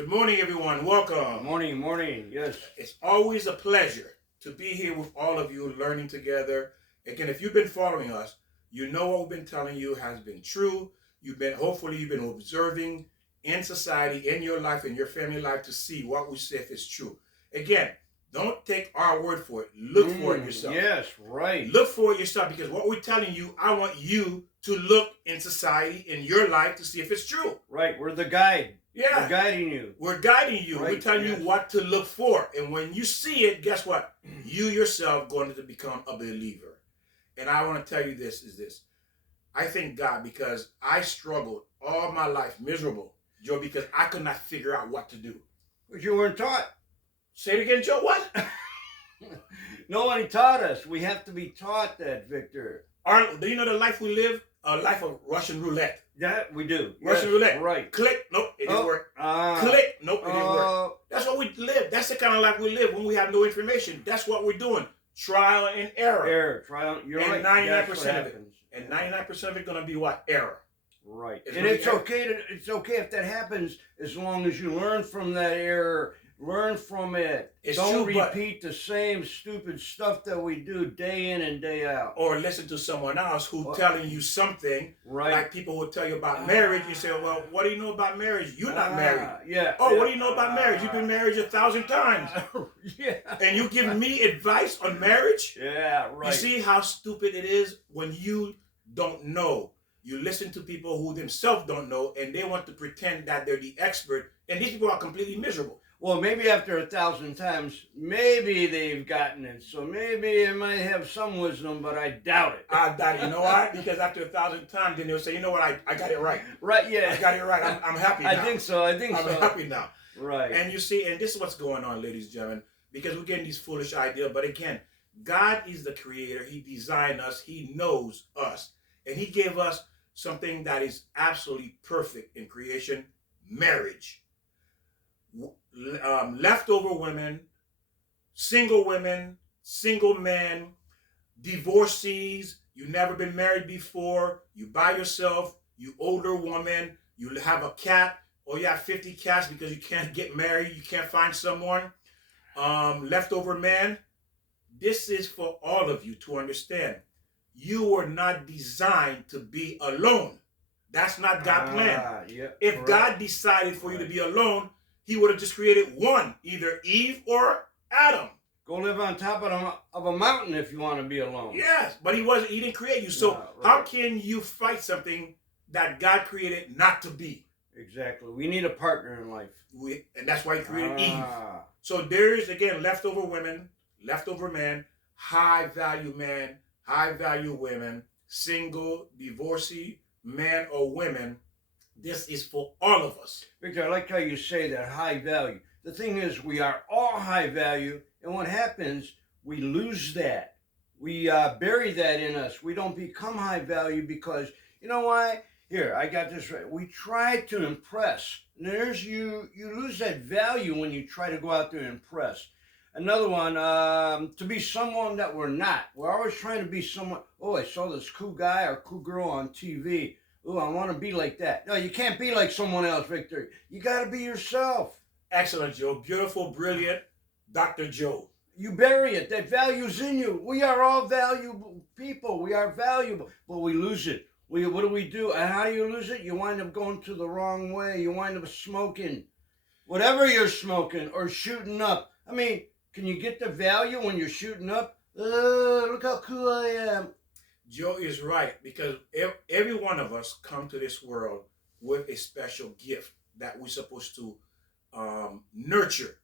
Good morning, everyone. Welcome. Morning, morning. Yes. It's always a pleasure to be here with all of you learning together. Again, if you've been following us, you know what we've been telling you has been true. Hopefully you've been observing in society, in your life, in your family life to see what we say is true. Again, don't take our word for it. Look for it yourself. Yes, right. Look for it yourself, because what we're telling you, I want you to look in society, in your life, to see if it's true. Right. We're the guide. Yeah. We're guiding you. We're guiding you. Right, We're telling you what to look for. And when you see it, guess what? You yourself going to become a believer. And I want to tell you this. I thank God, because I struggled all my life, miserable, Joe, because I could not figure out what to do. But you weren't taught. Say it again, Joe. What? Nobody taught us. We have to be taught that, Victor. Do you know the life we live? A life of Russian roulette. That we do. Russian roulette. Right. Click. Nope, it didn't work. Click. Nope, it didn't work. That's what we live. That's the kind of life we live when we have no information. That's what we're doing. Trial and error. Trial. You're and right. 99% of it. And 99% of it going to be what? Error. Right. And it's okay if that happens, as long as you learn from that error. Learn from it. Don't repeat the same stupid stuff that we do day in and day out. Or listen to someone else who's telling you something. Right. Like people will tell you about marriage. You say, well, what do you know about marriage? You're not married. Yeah. Oh, what do you know about marriage? You've been married 1,000 times. Yeah. And you give me advice on marriage? Yeah, right. You see how stupid it is when you don't know. You listen to people who themselves don't know, and they want to pretend that they're the expert. And these people are completely miserable. Well, maybe after 1,000 times, maybe they've gotten it. So maybe it might have some wisdom, but I doubt it. I doubt it. You know why? Because after 1,000 times, then they'll say, you know what, I got it right. Right, yeah. I got it right. I'm happy now. I think so. I'm happy now. Right. And you see, and this is what's going on, ladies and gentlemen, because we're getting these foolish ideas. But again, God is the creator. He designed us. He knows us. And he gave us something that is absolutely perfect in creation: marriage. Leftover women, single men, divorcees, you never been married before, you by yourself, you older woman, you have a cat, or you have 50 cats because you can't get married, you can't find someone. Leftover man, this is for all of you to understand. You were not designed to be alone. That's not God's plan. Yeah, if correct. God decided for you to be alone, he would have just created one, either Eve or Adam. Go live on top of a mountain if you want to be alone. Yes, but he didn't create you. So how can you fight something that God created not to be? Exactly. We need a partner in life. And that's why he created Eve. So there is, again, leftover women, leftover men, high value men, high value women, single, divorcee, men or women. This is for all of us. Victor, I like how you say that, high value. The thing is, we are all high value, and what happens, we lose that. We bury that in us. We don't become high value because, you know why? Here, I got this right. We try to impress. And there's you lose that value when you try to go out there and impress. Another one, to be someone that we're not. We're always trying to be someone. Oh, I saw this cool guy or cool girl on TV. Oh, I want to be like that. No, you can't be like someone else, Victor. You got to be yourself. Excellent, Joe. Beautiful, brilliant Dr. Joe. You bury it. That value's in you. We are all valuable people. We are valuable, but we lose it. What do we do? And how do you lose it? You wind up going to the wrong way. You wind up smoking. Whatever you're smoking or shooting up. I mean, can you get the value when you're shooting up? Look how cool I am. Joe is right, because every one of us come to this world with a special gift that we're supposed to nurture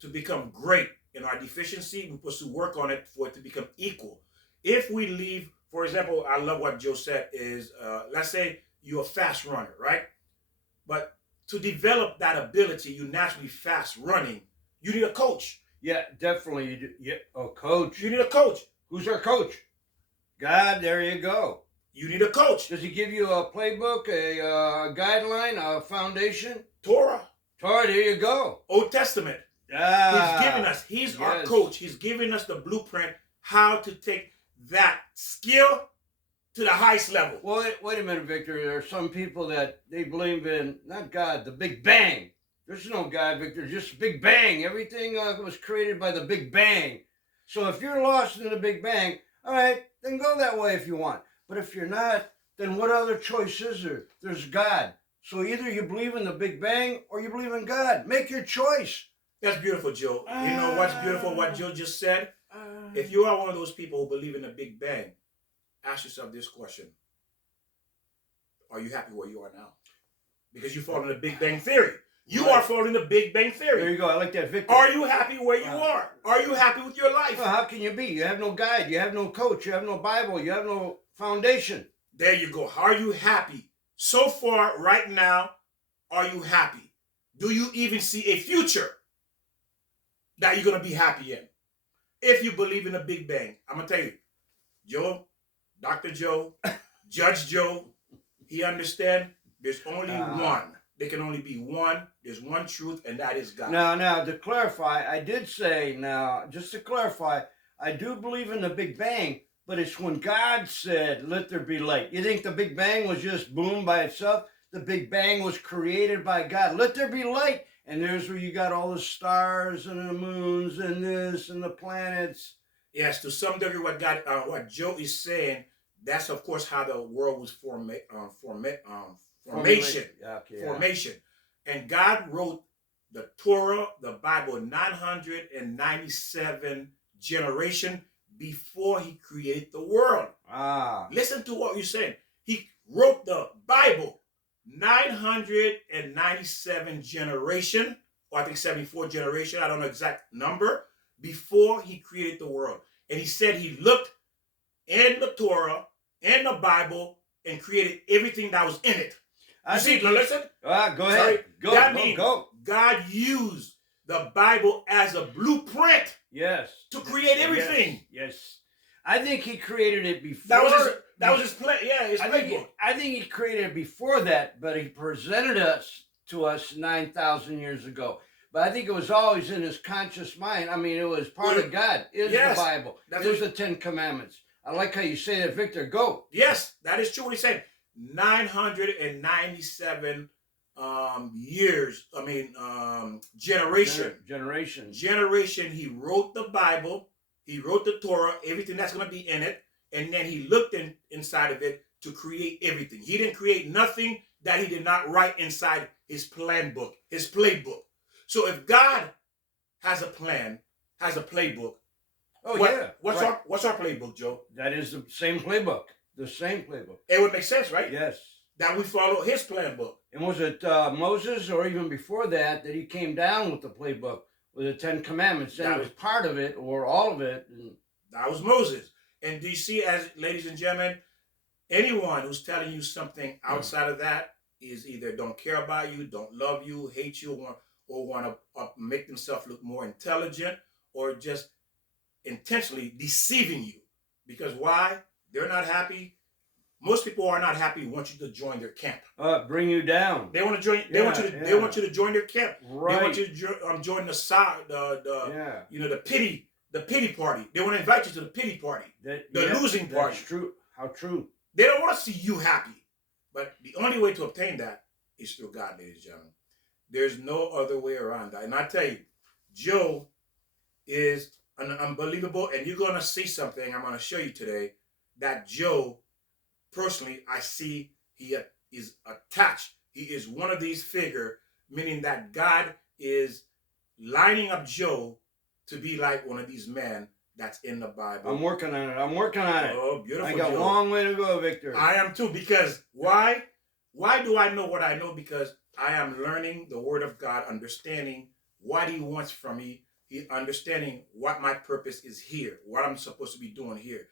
to become great. In our deficiency, we're supposed to work on it for it to become equal. If we leave, for example, I love what Joe said is, let's say you're a fast runner, right? But to develop that ability, you naturally fast running, you need a coach. Yeah, definitely. You do. Yeah, a coach. You need a coach. Who's our coach? God, there you go. You need a coach. Does he give you a playbook, a guideline, a foundation? Torah. Torah, there you go. Old Testament. He's giving us, he's our coach. He's giving us the blueprint how to take that skill to the highest level. Well, wait a minute, Victor. There are some people that they believe in, not God, the Big Bang. There's no God, Victor. Just Big Bang. Everything was created by the Big Bang. So if you're lost in the Big Bang, all right, then go that way if you want. But if you're not, then what other choice is there? There's God. So either you believe in the Big Bang or you believe in God. Make your choice. That's beautiful, Joe. You know what's beautiful? What Joe just said? If you are one of those people who believe in the Big Bang, ask yourself this question. Are you happy where you are now? Because you fall in the Big Bang Theory. You are following the Big Bang Theory. There you go. I like that, Victor. Are you happy where you are? Are you happy with your life? Well, how can you be? You have no guide. You have no coach. You have no Bible. You have no foundation. There you go. Are you happy? So far, right now, are you happy? Do you even see a future that you're going to be happy in? If you believe in the Big Bang, I'm going to tell you, Joe, Dr. Joe, Judge Joe, he understands there's only one. There can only be one. There's one truth, and that is God. Now, to clarify, I did say, just to clarify, I do believe in the Big Bang, but it's when God said, let there be light. You think the Big Bang was just boom by itself? The Big Bang was created by God. Let there be light. And there's where you got all the stars and the moons and this and the planets. Yes, to some degree, what Joe is saying, that's of course how the world was formation. Formation. And God wrote the Torah, the Bible, 997 generation before he created the world. Listen to what you're saying. He wrote the Bible 997 generation, or I think 74 generation, I don't know exact number, before he created the world. And he said he looked in the Torah, in the Bible, and created everything that was in it. Listen. Go ahead. Sorry. Go, go. God used the Bible as a blueprint. Yes. To create everything. Yes. I think he created it before. That was his play. Yeah, his playbook. I think he created it before that, but he presented to us 9,000 years ago. But I think it was always in his conscious mind. I mean, it was part of God. It is the Bible. It is the 10 Commandments. I like how you say that, Victor. Go. Yes, that is true what he said. 997 years. Generation. Generation. He wrote the Bible. He wrote the Torah, everything that's going to be in it. And then he looked inside of it to create everything. He didn't create nothing that he did not write inside his plan book, his playbook. So if God has a plan, has a playbook, what's our playbook, Joe? That is the same playbook. The same playbook. It would make sense, right? Yes. That we follow his plan book. And was it Moses or even before that he came down with the playbook with the 10 Commandments? That was part of it or all of it. That was Moses. And do you see, as ladies and gentlemen, anyone who's telling you something outside of that is either don't care about you, don't love you, hate you, or want to make themselves look more intelligent, or just intentionally deceiving you. Because why? They're not happy. Most people are not happy. Want you to join their camp. Bring you down. They want to join. They want you to. They want you to join their camp. Right. They want you to join the side. The pity party. They want to invite you to the pity party. The losing party. That's true. How true. They don't want to see you happy. But the only way to obtain that is through God, ladies and gentlemen. There's no other way around that. And I tell you, Joe is an unbelievable. And you're going to see something I'm going to show you today. That Joe, personally, I see he is attached. He is one of these figures, meaning that God is lining up Joe to be like one of these men that's in the Bible. I'm working on it. Oh, beautiful. I got Joe. a long way to go, Victor. I am too, because why? Why do I know what I know? Because I am learning the Word of God, understanding what He wants from me, understanding what my purpose is here, what I'm supposed to be doing here.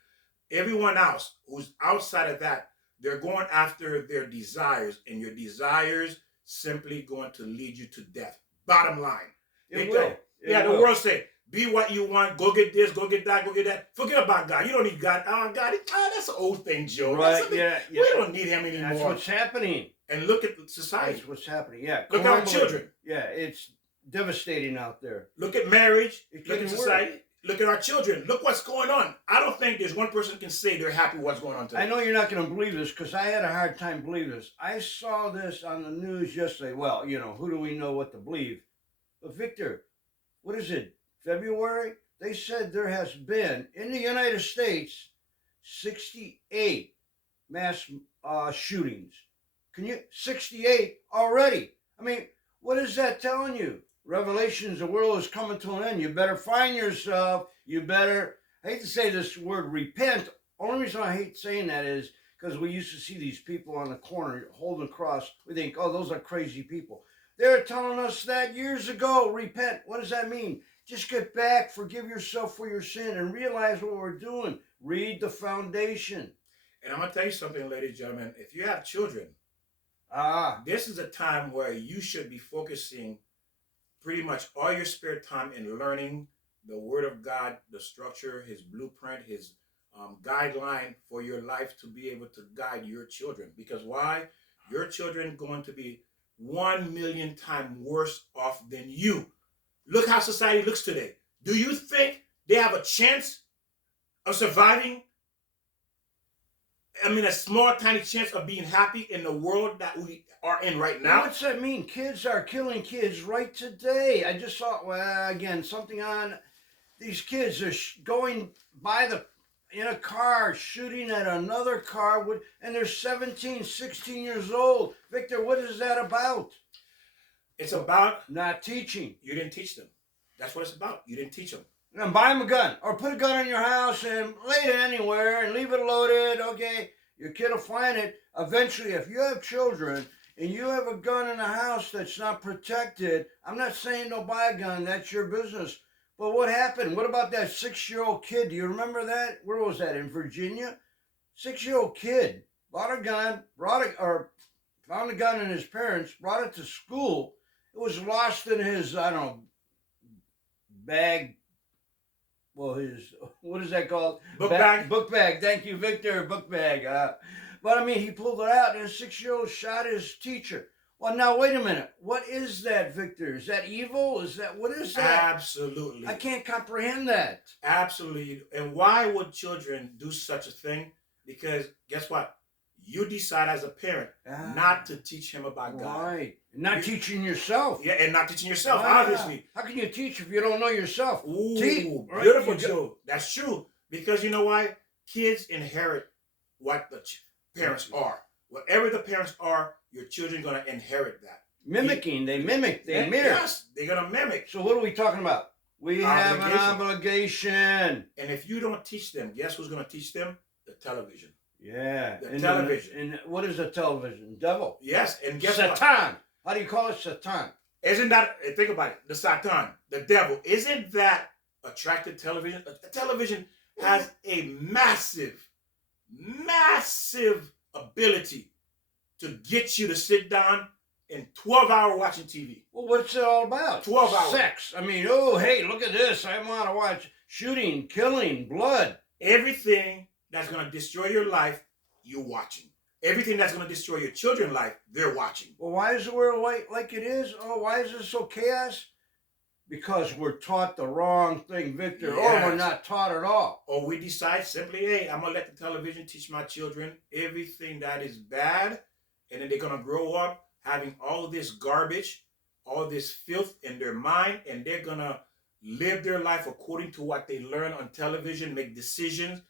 Everyone else who's outside of that, they're going after their desires, and your desires simply going to lead you to death. Bottom line. It will. The world say, be what you want, go get this, go get that, go get that. Forget about God. You don't need God. God, that's an old thing, Joe. Right, We don't need him anymore. That's what's happening. And look at society. That's what's happening, yeah. Look at our children. Yeah, it's devastating out there. Look at marriage. Look at society. Look at our children. Look what's going on. I don't think there's one person can say they're happy with what's going on today. I know you're not going to believe this because I had a hard time believing this. I saw this on the news yesterday. Well, who do we know what to believe? But Victor, what is it? February? They said there has been in the United States 68 mass shootings. 68 already? I mean, what is that telling you? Revelations, the world is coming to an end. You better find yourself. You better, I hate to say this word, repent. Only reason I hate saying that is because we used to see these people on the corner holding a cross. We think, oh, those are crazy people. They were telling us that years ago. Repent. What does that mean? Just get back, forgive yourself for your sin, and realize what we're doing. Read the foundation. And I'm going to tell you something, ladies and gentlemen. If you have children, this is a time where you should be focusing pretty much all your spare time in learning the Word of God, the structure, His blueprint, His guideline for your life to be able to guide your children. Because why? Your children going to be 1,000,000 times worse off than you. Look how society looks today. Do you think they have a chance of surviving? I mean, a small, tiny chance of being happy in the world that we are in right now. What's that mean? Kids are killing kids right today. I just saw, again, something on these kids are going by in a car, shooting at another car, and they're 17, 16 years old. Victor, what is that about? It's about not teaching. You didn't teach them. That's what it's about. You didn't teach them. And buy them a gun, or put a gun in your house and lay it anywhere and leave it loaded. Okay, your kid will find it. Eventually, if you have children and you have a gun in a house that's not protected, I'm not saying don't buy a gun. That's your business. But what happened? What about that 6-year-old kid? Do you remember that? Where was that? In Virginia? 6-year-old kid bought a gun, found a gun in his parents, brought it to school. It was lost in his, I don't know, bag. Well, what is that called? Book bag. Book bag. Thank you, Victor. Book bag. But I mean, he pulled it out, and a 6-year-old shot his teacher. Well, now wait a minute. What is that, Victor? Is that evil? What is that? Absolutely. I can't comprehend that. Absolutely. And why would children do such a thing? Because guess what? You decide as a parent not to teach him about God. Right. Not teaching yourself. Yeah, and not teaching yourself, obviously. How can you teach if you don't know yourself? Ooh, beautiful, Joe. That's true. Because you know why? Kids inherit what the parents are. Whatever the parents are, your children are going to inherit that. Mimicking. They mimic. They mirror. Yes, they're going to mimic. So what are we talking about? We have an obligation. And if you don't teach them, guess who's going to teach them? The television. Yeah. The television. And what is a television? Devil. Yes, and guess Satan. what? How do you call it? Satan. Isn't that, think about it, the Satan, the devil, isn't that attractive television? A television has a massive ability to get you to sit down in 12 hours watching TV. Well, what's it all about? 12 hours. Sex. I mean, oh, hey, look at this. I want to watch shooting, killing, blood. Everything that's going to destroy your life, you're watching. Everything that's going to destroy your children's life, they're watching. Well, why is the world like it is? Oh, why is it so chaos? Because we're taught the wrong thing, Victor, or we're not taught at all. Or we decide simply, hey, I'm going to let the television teach my children everything that is bad, and then they're going to grow up having all this garbage, all this filth in their mind, and they're going to live their life according to what they learn on television, make decisions,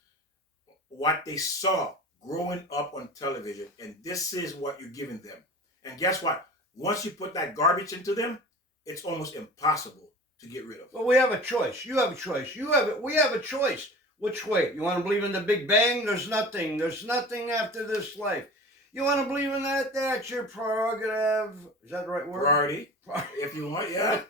what they saw growing up on television. And this is what you're giving them. And guess what? Once you put that garbage into them, it's almost impossible to get rid of. Well, we have a choice. You have a choice. You have it. We have a choice. Which way? You want to believe in the Big Bang? There's nothing. There's nothing after this life. You want to believe in that? That's your prerogative. Is that the right word? Priority. If you want, yeah.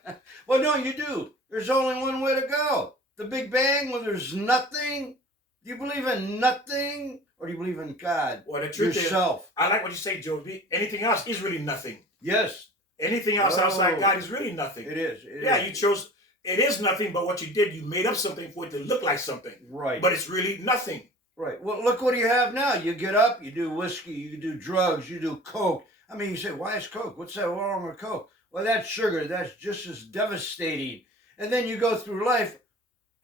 Well, no, you do. There's only one way to go. The Big Bang, where there's nothing. Do you believe in nothing? Or do you believe in God? Well, the truth yourself. Is, I like what you say, Joe. Anything else is really nothing. Yes. Anything else outside God is really nothing. It is. You chose, it is nothing, but what you did, you made up something for it to look like something. Right. But it's really nothing. Right. Well, look what you have now. You get up, you do whiskey, you do drugs, you do coke. I mean, you say, why is coke? What's that wrong with coke? Well, that's sugar. That's just as devastating. And then you go through life.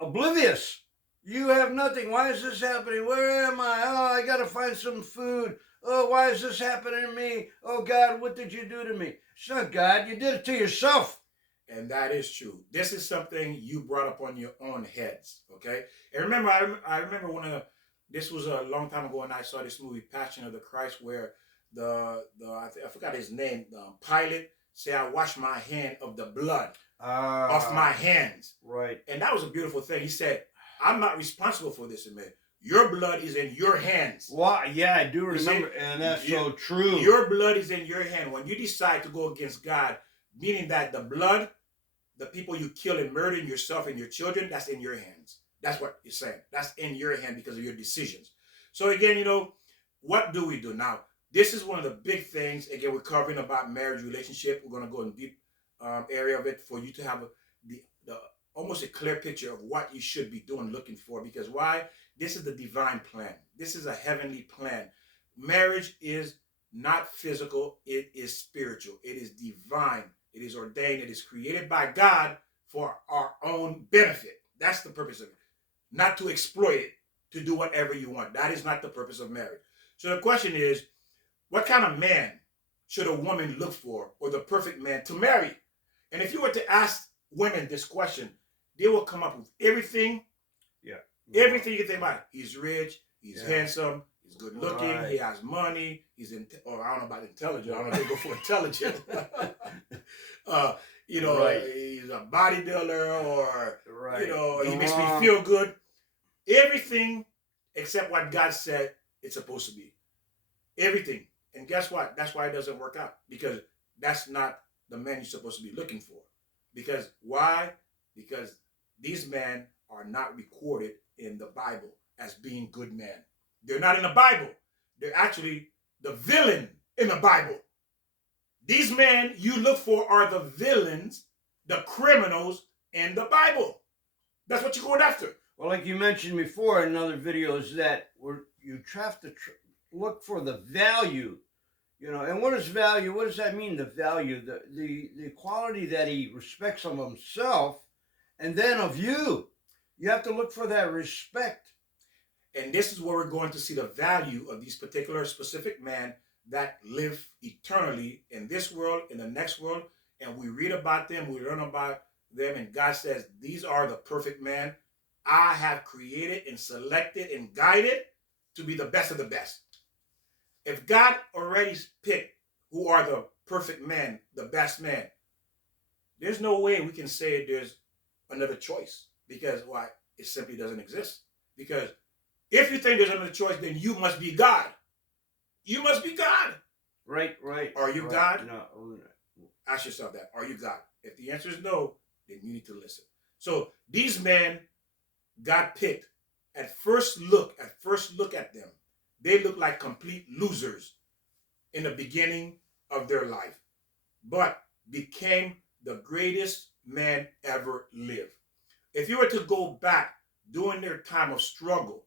oblivious. You have nothing. Why is this happening? Where am I? Oh, I got to find some food. Oh, why is this happening to me? Oh, God, what did you do to me? It's not God. You did it to yourself. And that is true. This is something you brought up on your own heads, okay? And remember, I remember this was a long time ago, and I saw this movie, Passion of the Christ, where I forgot his name, Pilate said, "I wash my hand of the blood off my hands." Right. And that was a beautiful thing. He said, "I'm not responsible for this, man. Your blood is in your hands." Well, yeah, I do remember, and that's so true. Your blood is in your hand. When you decide to go against God, meaning that the blood, the people you kill and murder, yourself and your children, that's in your hands. That's what you're saying. That's in your hand because of your decisions. So again, what do we do now? This is one of the big things. Again, we're covering about marriage relationship. We're going to go in deep area of it for you to have the almost a clear picture of what you should be doing, looking for. Because why? This is the divine plan. This is a heavenly plan. Marriage is not physical. It is spiritual. It is divine. It is ordained. It is created by God for our own benefit. That's the purpose of it. Not to exploit it, to do whatever you want. That is not the purpose of marriage. So the question is, what kind of man should a woman look for, or the perfect man to marry? And if you were to ask women this question, they will come up with everything. Yeah. Everything you can think about. He's rich. He's handsome. He's good looking. Right. He has money. He's or I don't know about intelligent. I don't know if they go for intelligent. Right. He's a bodybuilder, or right. he makes me feel good. Everything except what God said it's supposed to be. Everything. And guess what? That's why it doesn't work out, because that's not the man you're supposed to be looking for. Because why? Because these men are not recorded in the Bible as being good men. They're not in the Bible. They're actually the villain in the Bible. These men you look for are the villains, the criminals in the Bible. That's what you're going after. Well, like you mentioned before in other videos, that you have to look for the value, and what is value? What does that mean, the value? The quality that he respects of himself and then of you. You have to look for that respect. And this is where we're going to see the value of these particular specific men that live eternally in this world, in the next world. And we read about them, we learn about them, and God says, these are the perfect men I have created and selected and guided to be the best of the best. If God already picked who are the perfect men, the best men, there's no way we can say there's another choice, because why? It simply doesn't exist. Because if you think there's another choice, then you must be God. You must be God. Right. Are you right. God? No. Ask yourself that. Are you God? If the answer is no, then you need to listen. So these men God picked, at first look at them, they look like complete losers in the beginning of their life, but became the greatest man ever lived. If you were to go back during their time of struggle,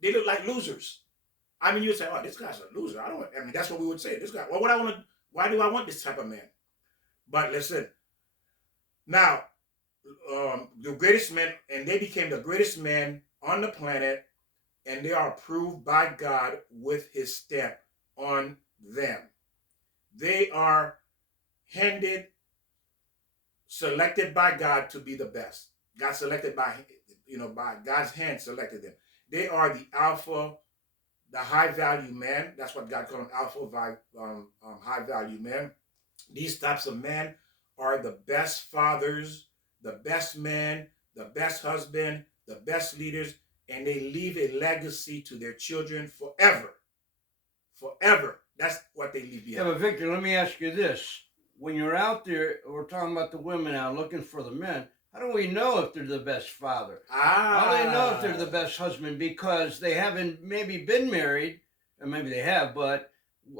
they look like losers. I mean, you'd say, "Oh, this guy's a loser." That's what we would say. This guy. Well, why do I want this type of man? But listen, now, the greatest men, and they became the greatest men on the planet, and they are approved by God with His stamp on them. They are selected by God to be the best. God selected by God's hand selected them. They are the alpha, the high value man. That's what God called them, alpha, high value men. These types of men are the best fathers, the best men, the best husband, the best leaders, and they leave a legacy to their children forever. Forever. That's what they leave behind. Yeah, but Victor, let me ask you this. When you're out there, we're talking about the women now, looking for the men. How do we know if they're the best father? How do they know if they're the best husband? Because they haven't maybe been married, or maybe they have, but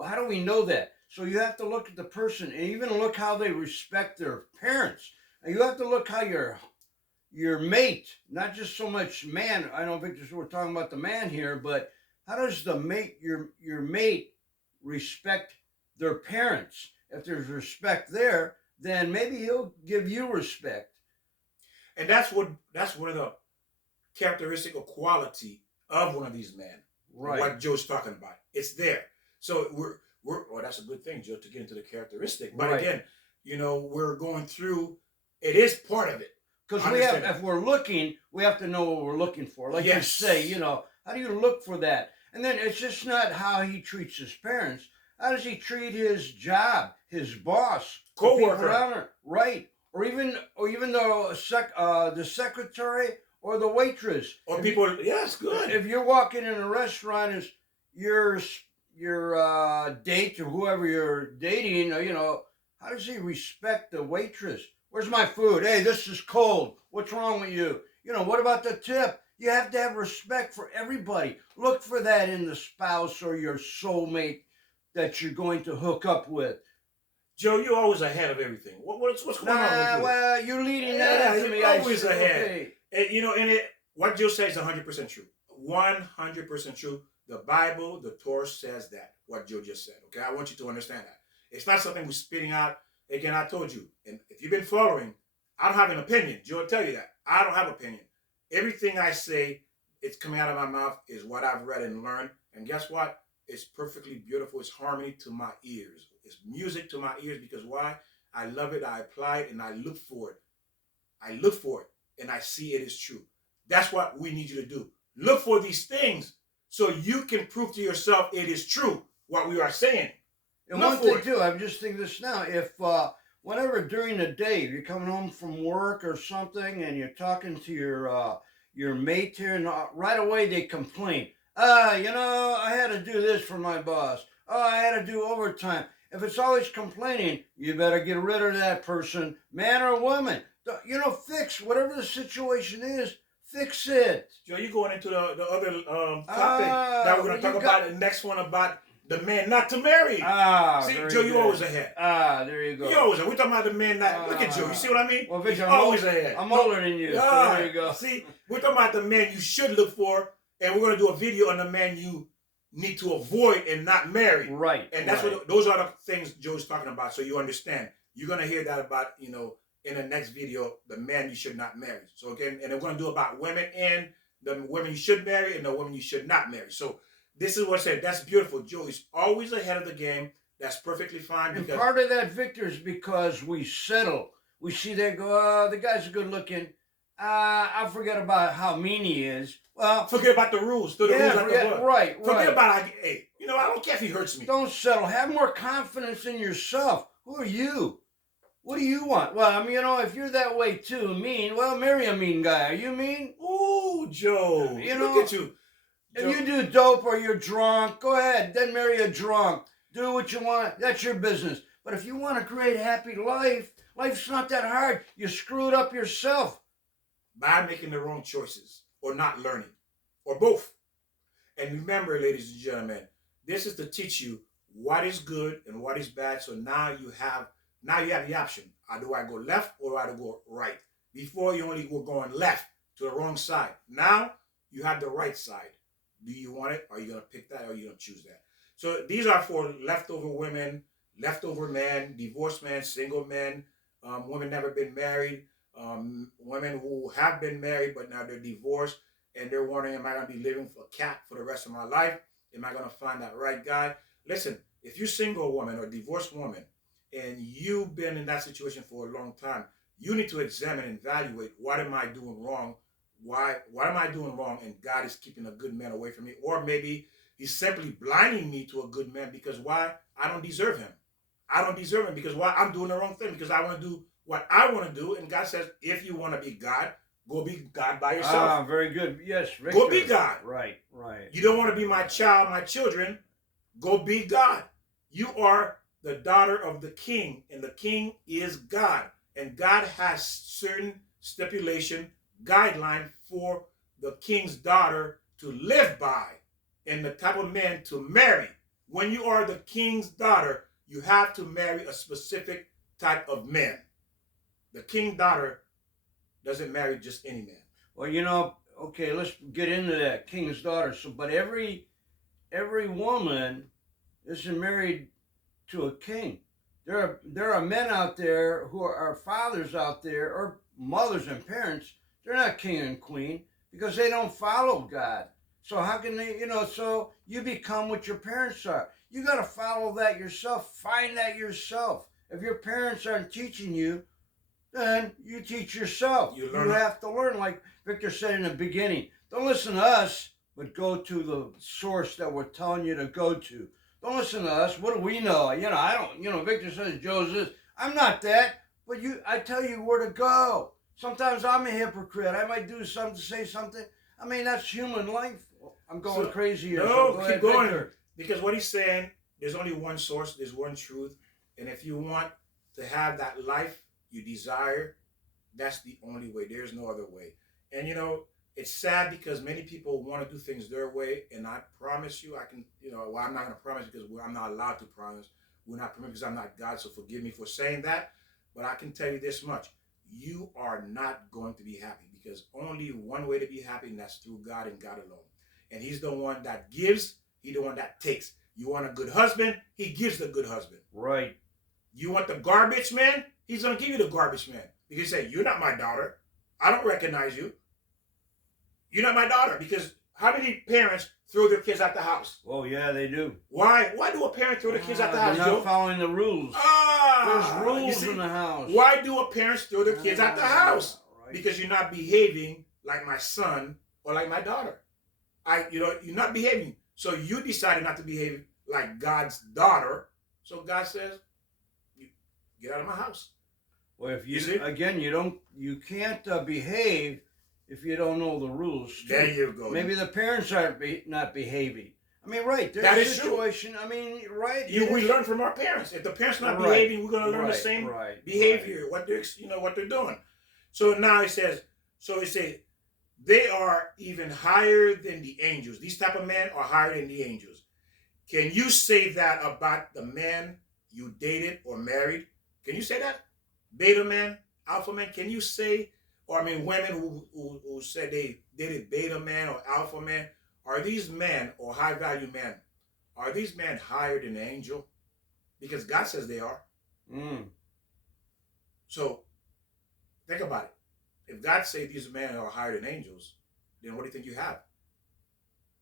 how do we know that? So you have to look at the person, and even look how they respect their parents. And you have to look how your mate, not just so much man. I know, Victor, we're talking about the man here, but how does the mate, your mate, respect their parents? If there's respect there, then maybe he'll give you respect. And that's one of the characteristic or quality of one of these men. Right. What Joe's talking about. It's there. So we're oh, that's a good thing, Joe, to get into the characteristic. But Right. again, we're going through. It is part of it. Because we have, if we're looking, we have to know what we're looking for. Like you say, how do you look for that? And then it's just not how he treats his parents. How does he treat his job, his boss, co-worker, right? Or even the secretary or the waitress, or people. Yes, good. If you're walking in a restaurant, is your date or whoever you're dating, how does he respect the waitress? Where's my food? Hey, this is cold. What's wrong with you? What about the tip? You have to have respect for everybody. Look for that in the spouse or your soulmate that you're going to hook up with. Joe, you're always ahead of everything. What's going on with you? Well, you're leading that into me. You're always ahead. Okay. And what Joe says is 100% true. 100% true. The Bible, the Torah says that, what Joe just said. Okay, I want you to understand that. It's not something we're spitting out. Again, I told you, and if you've been following, I don't have an opinion. Joe will tell you that. I don't have an opinion. Everything I say, it's coming out of my mouth, is what I've read and learned. And guess what? It's perfectly beautiful. It's harmony to my ears. It's music to my ears because why? I love it. I apply it and I look for it. I look for it and I see it is true. That's what we need you to do. Look for these things so you can prove to yourself it is true what we are saying. And one thing too, I'm just thinking this now. If whenever during the day you're coming home from work or something and you're talking to your mate here, and right away they complain. I had to do this for my boss. Oh, I had to do overtime. If it's always complaining, you better get rid of that person, man or woman. Fix whatever the situation is. Fix it. Joe, you're going into the other topic that we're going to talk about. The next one about the man not to marry. See, Joe, you're always ahead. There you go. You're always ahead. We're talking about the man not. Look at Joe. You see what I mean? Well, Victor, always ahead. I'm older than you. So there you go. See, we're talking about the man you should look for, and we're going to do a video on the man you need to avoid and not marry. Right. And that's what those are the things Joe's talking about. So you understand. You're going to hear that about in the next video, the man you should not marry. So again, and we're going to do about women and the women you should marry and the women you should not marry. So this is what I said. That's beautiful. Joe is always ahead of the game. That's perfectly fine. And part of that, Victor, is because we settle. We see they go, oh, the guy's good looking. I'll forget about how mean he is. Well, forget about the rules. Do the rules like the book. Right. Forget about, hey, I don't care if he hurts me. Don't settle. Have more confidence in yourself. Who are you? What do you want? Well, if you're that way too, mean, well, marry a mean guy. Are you mean? Ooh, Joe. Look at you. If you do dope or you're drunk, go ahead. Then marry a drunk. Do what you want. That's your business. But if you want a great, happy life, life's not that hard. You screw it up yourself. By making the wrong choices or not learning or both. And remember, ladies and gentlemen, this is to teach you what is good and what is bad. So now you have the option. Do I go left or do I go right? Before you only were going left to the wrong side. Now you have the right side. Do you want it? Are you going to pick that or are you going to choose that? So these are for leftover women, leftover men, divorced men, single men, women never been married, women who have been married but now they're divorced and they're wondering, am I going to be living for a cat for the rest of my life? Am I going to find that right guy? Listen, if you're single woman or divorced woman and you've been in that situation for a long time, you need to examine and evaluate, what am I doing wrong? What am I doing wrong? And God is keeping a good man away from me. Or maybe he's simply blinding me to a good man because why? I don't deserve him. I don't deserve him because why? I'm doing the wrong thing because I want to do what I want to do. And God says, if you want to be God, go be God by yourself. Very good. Yes, Victor. Go be God. Right. You don't want to be my child, my children. Go be God. You are the daughter of the king, and the king is God. And God has certain stipulation, guideline for the king's daughter to live by and the type of man to marry. When you are the king's daughter, you have to marry a specific type of man. The king's daughter doesn't marry just any man. Well, okay, let's get into that, king's daughter. So, but every woman isn't married to a king. There are men out there who are fathers out there or mothers and parents. They're not king and queen. because they don't follow God. So how can they, so you become what your parents are. You got to follow that yourself. Find that yourself. If your parents aren't teaching you, then you teach yourself. You have to learn, like Victor said in the beginning. Don't listen to us, but go to the source that we're telling you to go to. Don't listen to us. What do we know? I don't, Victor says Joe's this. I'm not that, but I tell you where to go. Sometimes I'm a hypocrite. I might do something, say something. I mean, that's human life. I'm going crazy here. No, keep going. Victor. Because what he's saying, there's only one source, there's one truth. And if you want to have that life you desire, that's the only way. There's no other way. And it's sad because many people want to do things their way. And I promise you, I can, I'm not going to promise because I'm not allowed to promise. We're not permitted because I'm not God, so forgive me for saying that. But I can tell you this much. You are not going to be happy because only one way to be happy, and that's through God and God alone. And he's the one that gives, he's the one that takes. You want a good husband, he gives the good husband. Right. You want the garbage man, he's going to give you the garbage man. Because he say, you're not my daughter. I don't recognize you. You're not my daughter. Because how many parents throw their kids out the house? Oh, yeah, they do. Why? Why do a parent throw their kids out the house, They're not following the rules. There's rules in the house. Why do a parents throw their kids out the house? Right. Because you're not behaving like my son or like my daughter. You're not behaving. So you decided not to behave like God's daughter. So God says, get out of my house. Well, if you can't behave if you don't know the rules. There you go. Maybe the parents aren't not behaving. I mean, right? There's a situation. True. I mean, right? We learn from our parents. If the parents not behaving, we're going to learn the same behavior. What they're doing. So now it says. They are even higher than the angels. These type of men are higher than the angels. Can you say that about the men you dated or married? Can you say that? Beta man, alpha man. Can you say, women who said they dated beta man or alpha man, are these men or high value men, are these men higher than the angel? Because God says they are. So think about it. If God say these men are higher than angels, then what do you think you have?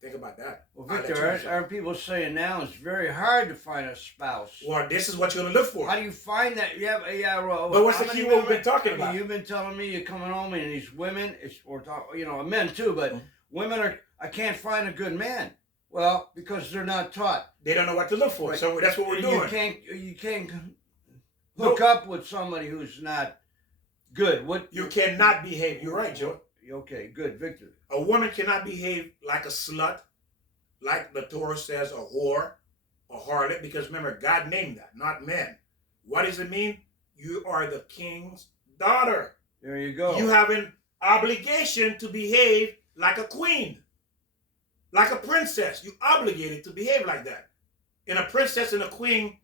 Think about that. Well, Victor, aren't people saying now it's very hard to find a spouse? Well, this is what you're going to look for. How do you find that? Well, but what's the key what we've been talking about? You've been telling me you're coming home and these women, men too, but women I can't find a good man. Well, because they're not taught. They don't know what to look for. Right. So that's what we're doing. You can't hook up with somebody who's not good. You cannot behave. You're right, Joe. Okay, good, Victor. A woman cannot behave like a slut, like the Torah says, a whore, a harlot, because remember, God named that, not men. What does it mean? You are the king's daughter. There you go. You have an obligation to behave like a queen, like a princess. You obligated to behave like that. And a princess and a queen,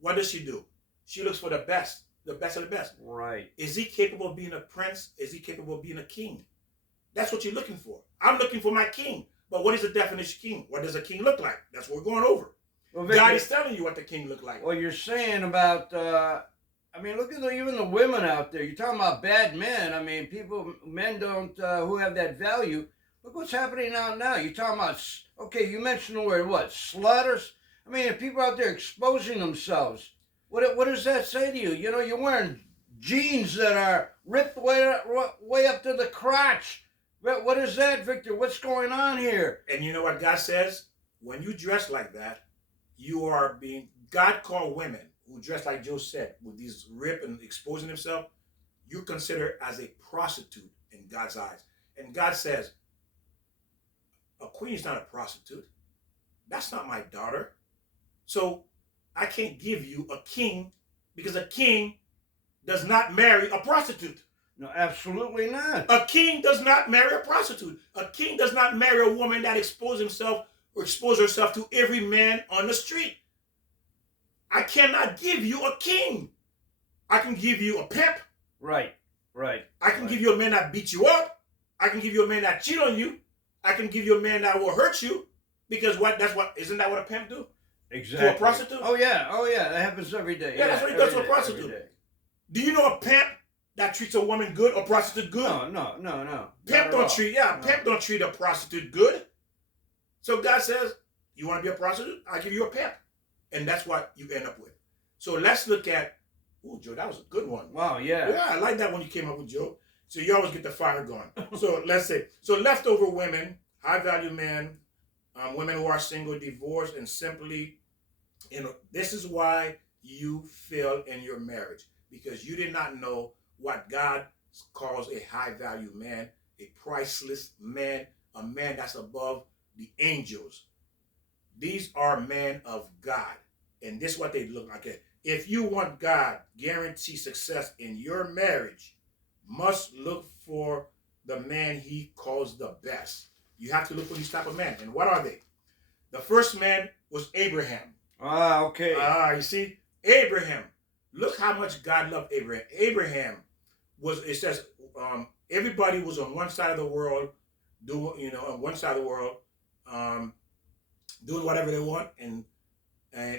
what does she do? She looks for the best of the best. Right. Is he capable of being a prince? Is he capable of being a king? That's what you're looking for. I'm looking for my king. But what is the definition of king? What does a king look like? That's what we're going over. Well, Victor, God is telling you what the king look like. Well, you're saying about, look at even the women out there. You're talking about bad men. Men don't, who have that value. Look what's happening now. You're talking about, you mentioned the word, what, slutters? People out there exposing themselves. What does that say to you? You're wearing jeans that are ripped way up to the crotch. What is that, Victor? What's going on here? And you know what God says? When you dress like that, God called women who dress like Joe said, with these rip and exposing themselves, you consider as a prostitute in God's eyes. And God says, a queen is not a prostitute. That's not my daughter. So I can't give you a king because a king does not marry a prostitute. No, absolutely not. A king does not marry a prostitute. A king does not marry a woman that exposes herself to every man on the street. I cannot give you a king. I can give you a pimp. Right. I can give you a man that beats you up. I can give you a man that cheat on you. I can give you a man that will hurt you. Because isn't that what a pimp do? Exactly. To a prostitute? Oh yeah, that happens every day. Yeah, that's what he does to a prostitute. Do you know a pimp that treats a woman good or prostitute good. No. Pimp don't treat, pimp don't treat a prostitute good. So God says, you want to be a prostitute? I'll give you a pimp. And that's what you end up with. So let's look at, oh, Joe, that was a good one. Wow, yeah. Yeah, I like that one you came up with, Joe. So you always get the fire going. So let's say, so leftover women, high value men, women who are single, divorced, and simply, this is why you fail in your marriage, because you did not know what God calls a high value man, a priceless man, a man that's above the angels. These are men of God, and this is what they look like. If you want God guarantee success in your marriage, must look for the man he calls the best. You have to look for these type of men. And what are they? The first man was Abraham. Okay. You see, Abraham. Look how much God loved Abraham. Abraham was, it says, everybody was on one side of the world, doing whatever they want, and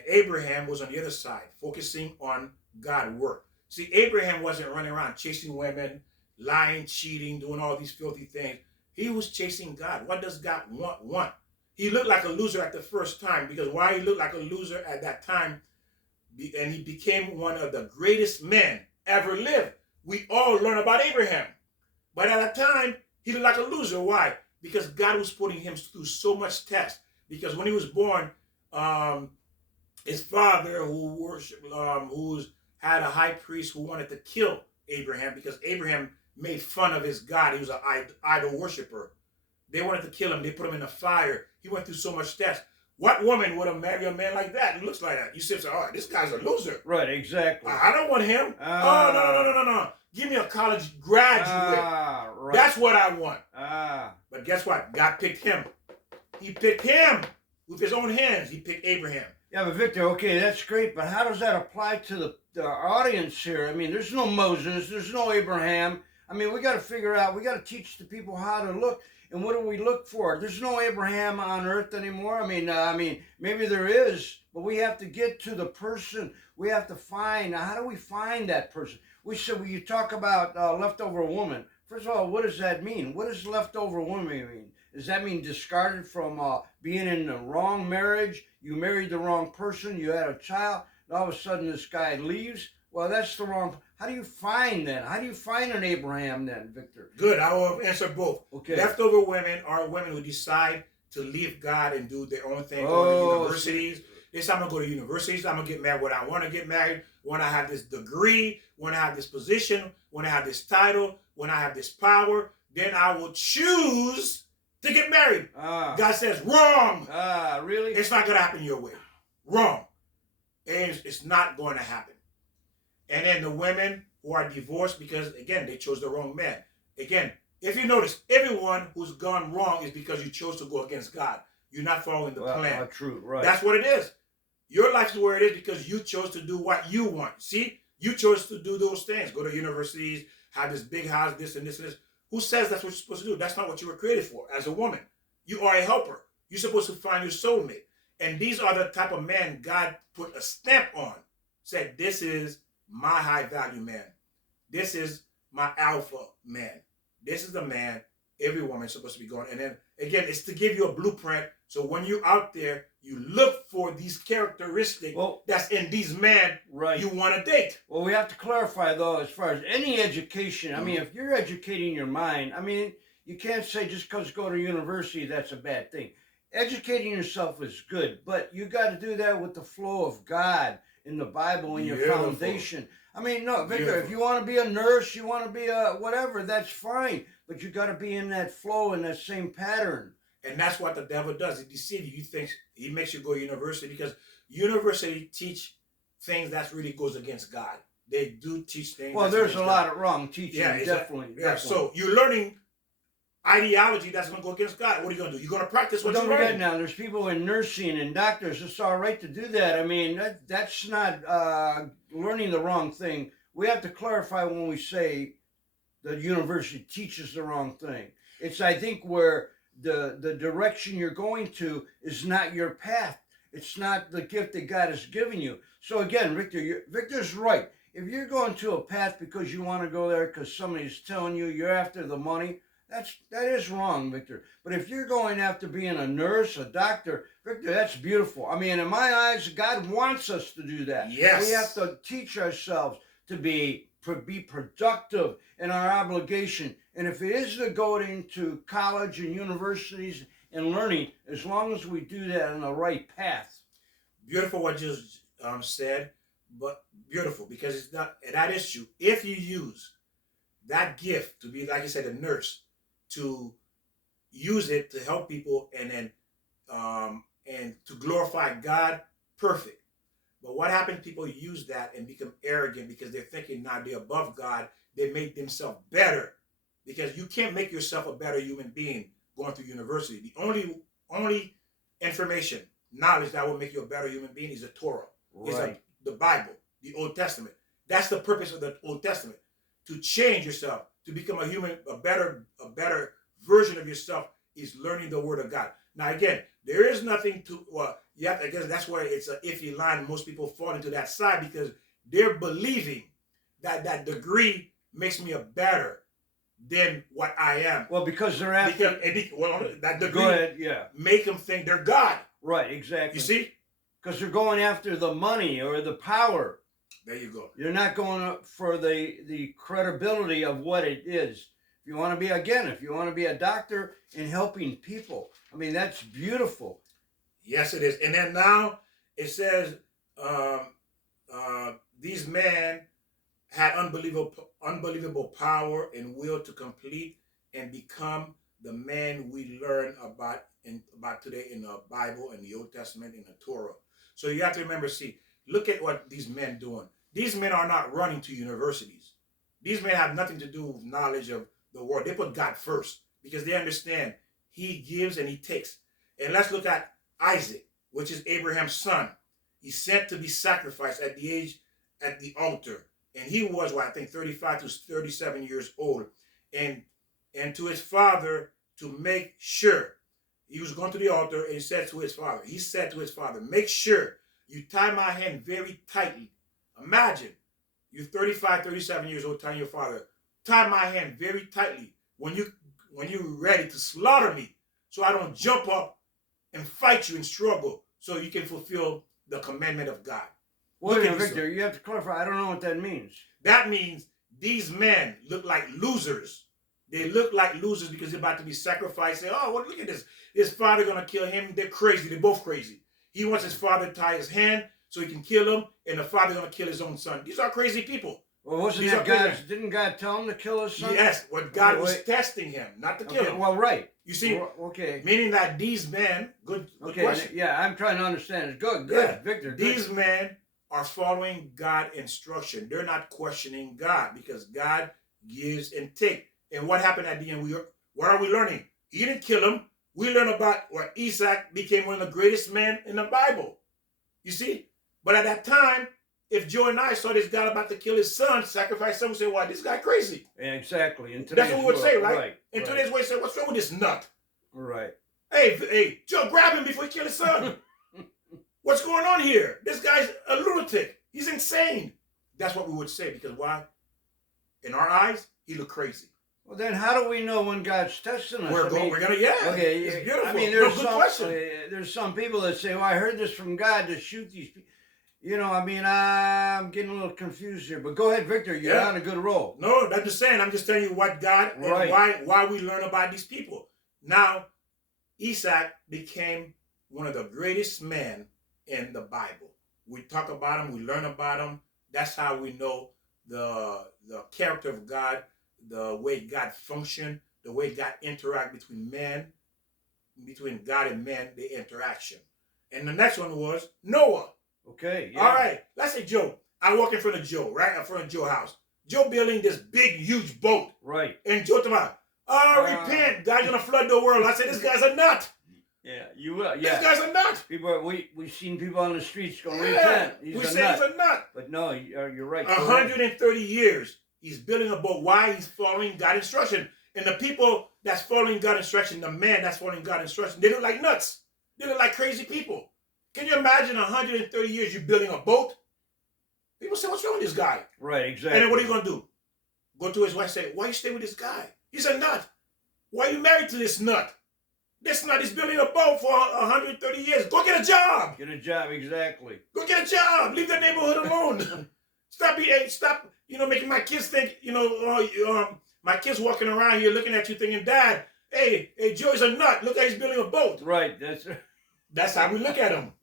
Abraham was on the other side, focusing on God's work. See, Abraham wasn't running around chasing women, lying, cheating, doing all these filthy things. He was chasing God. What does God want? He looked like a loser at the first time, because why he looked like a loser at that time, and he became one of the greatest men ever lived. We all learn about Abraham. But at that time, he looked like a loser. Why? Because God was putting him through so much test. Because when he was born, his father, who had a high priest who wanted to kill Abraham, because Abraham made fun of his God. He was an idol worshiper. They wanted to kill him. They put him in the fire. He went through so much test. What woman would have married a man like that? It looks like that. You say, oh, this guy's a loser. Right, exactly. I don't want him. Oh, no. Give me a college graduate. Right. That's what I want. But guess what? God picked him. He picked him with his own hands. He picked Abraham. Yeah, but Victor, okay, that's great, but how does that apply to the audience here? I mean, there's no Moses, there's no Abraham. I mean, we got to figure out, we got to teach the people how to look, and what do we look for? There's no Abraham on earth anymore. I mean, maybe there is, but we have to get to the person. We have to find, how do we find that person? We said, when you talk about leftover woman, first of all, what does that mean? What does leftover woman mean? Does that mean discarded from being in the wrong marriage? You married the wrong person, you had a child, and all of a sudden this guy leaves? Well, that's the wrong. How do you find that? How do you find an Abraham then, Victor? Good, I will answer both. Okay. Leftover women are women who decide to leave God and do their own thing, go to universities. They say, I'm going to go to universities, I'm going to get married when I want to get married, when I have this degree, when I have this position, when I have this title, when I have this power, then I will choose to get married. God says, wrong. Really? It's not going to happen your way. Wrong. And it's not going to happen. And then the women who are divorced because, again, they chose the wrong man. Again, if you notice, everyone who's gone wrong is because you chose to go against God. You're not following the plan. True, right. That's what it is. Your life is where it is because you chose to do what you want. See? You chose to do those things. Go to universities, have this big house, this and this and this. Who says that's what you're supposed to do? That's not what you were created for as a woman. You are a helper. You're supposed to find your soulmate. And these are the type of men God put a stamp on. Said, this is my high value man. This is my alpha man. This is the man every woman is supposed to be going. And then, again, it's to give you a blueprint. So when you're out there, you look for these characteristics that's in these men you want to date. Well, we have to clarify, though, as far as any education. I mean, if you're educating your mind, I mean, you can't say just because you go to university, that's a bad thing. Educating yourself is good, but you got to do that with the flow of God in the Bible, in your foundation. I mean, no, Victor, if you want to be a nurse, you want to be a whatever, that's fine. But you got to be in that flow, in that same pattern. And that's what the devil does. He deceives you. He thinks he makes you go to university because university teach things that really goes against God. They do teach things. Well, there's a lot of wrong teaching, definitely. So you're learning ideology that's going to go against God. What are you going to do? You're going to practice what you're learning. Don't forget now, there's people in nursing and doctors. It's all right to do that. I mean, that's not learning the wrong thing. We have to clarify when we say the university teaches the wrong thing. It's, I think, where the direction you're going to is not your path. It's not the gift that God has given you. So again, Victor's right. if you're going to a path because you want to go there because somebody's telling you you're after the money, that is wrong, Victor. But if you're going after being a nurse, a doctor, Victor, that's beautiful. I mean, in my eyes, God wants us to do that. Yes. We have to teach ourselves to be productive in our obligation. And if it is to go into college and universities and learning, as long as we do that on the right path. Beautiful what you said, but beautiful because it's not that issue. If you use that gift to be, like you said, a nurse, to use it to help people and to glorify God, perfect. But what happens? People use that and become arrogant because they're thinking now they're above God. They make themselves better because you can't make yourself a better human being going through university. The only information, knowledge that will make you a better human being is the Torah, Right. is the Bible, the Old Testament. That's the purpose of the Old Testament, to change yourself, to become a better version of yourself is learning the Word of God. Now again, there is nothing to I guess that's where it's an iffy line. Most people fall into that side because they're believing that degree makes me a better than what I am. Well, because they're after. That degree Go ahead, yeah. make them think they're God. Right, exactly. You see? Because they're going after the money or the power. There you go. You're not going for the credibility of what it is. If you want to be a doctor in helping people, I mean, that's beautiful. Yes, it is. And then now it says these men had unbelievable power and will to complete and become the men we learn about today in the Bible and the Old Testament in the Torah. So you have to remember, look at what these men doing. These men are not running to universities. These men have nothing to do with knowledge of the world. They put God first because they understand He gives and He takes. And let's look at Isaac, which is Abraham's son. He's sent to be sacrificed at the altar. And he was, I think 35 to 37 years old. And to his father to make sure. He was going to the altar and he said to his father, make sure you tie my hand very tightly. Imagine you're 35, 37 years old telling your father, tie my hand very tightly when you're ready to slaughter me so I don't jump up and fight you and struggle so you can fulfill the commandment of God. Wait a minute, Victor, you have to clarify. I don't know what that means. That means these men look like losers. They look like losers because they're about to be sacrificed. Say, oh, well, look at this. His father going to kill him. They're crazy. They're both crazy. He wants his father to tie his hand so he can kill him, and the father going to kill his own son. These are crazy people. Well, didn't God tell him to kill his son? Yes, what God was testing him, not to kill him. Well, right. You see, okay. Meaning that these men, good question. Yeah, I'm trying to understand it. Good, yeah. Victor. Good. These men are following God's instruction. They're not questioning God because God gives and takes. And what happened at the end? What are we learning? He didn't kill him. We learn about where Isaac became one of the greatest men in the Bible. You see? But at that time, if Joe and I saw this guy about to kill his son, sacrifice son, we say, why, this guy crazy. Exactly. That's what we would say, right? Right. In today's way, say, what's wrong with this nut? Right. Hey, Joe, grab him before he kills his son. What's going on here? This guy's a lunatic. He's insane. That's what we would say because why? In our eyes, he looked crazy. Well, then how do we know when God's testing us? We're going to, yeah. Okay, it's beautiful. I mean, there's some people that say, well, I heard this from God to shoot these people. You know, I mean, I'm getting a little confused here. But go ahead, Victor. You're on a good roll. No, I'm just saying. I'm just telling you what God and why we learn about these people. Now, Isaac became one of the greatest men in the Bible. We talk about him. We learn about him. That's how we know the character of God, the way God functions, the way God interacts between God and man, the interaction. And the next one was Noah. Okay. Yeah. All right. Let's say Joe. I walk in front of Joe, right? In front of Joe's house. Joe building this big, huge boat. Right. And Joe told me, repent. God's going to flood the world. I said, this guy's a nut. Yeah, you will. Yeah. This guy's a nut. We've seen people on the streets going, repent. He's a nut. But no, you're right. 130 years. He's building a boat. Why? He's following God's instruction. And the people that's following God's instruction, the man that's following God's instruction, they look like nuts. They look like crazy people. Can you imagine 130 years you building a boat? People say, what's wrong with this guy? Right, exactly. And then what are you going to do? Go to his wife and say, why you stay with this guy? He's a nut. Why are you married to this nut? This nut is building a boat for 130 years. Go get a job. Get a job, exactly. Go get a job. Leave the neighborhood alone. Stop, making my kids think, my kids walking around here looking at you thinking, Dad, hey, Joey's a nut. Look how he's building a boat. Right, that's how we look at him.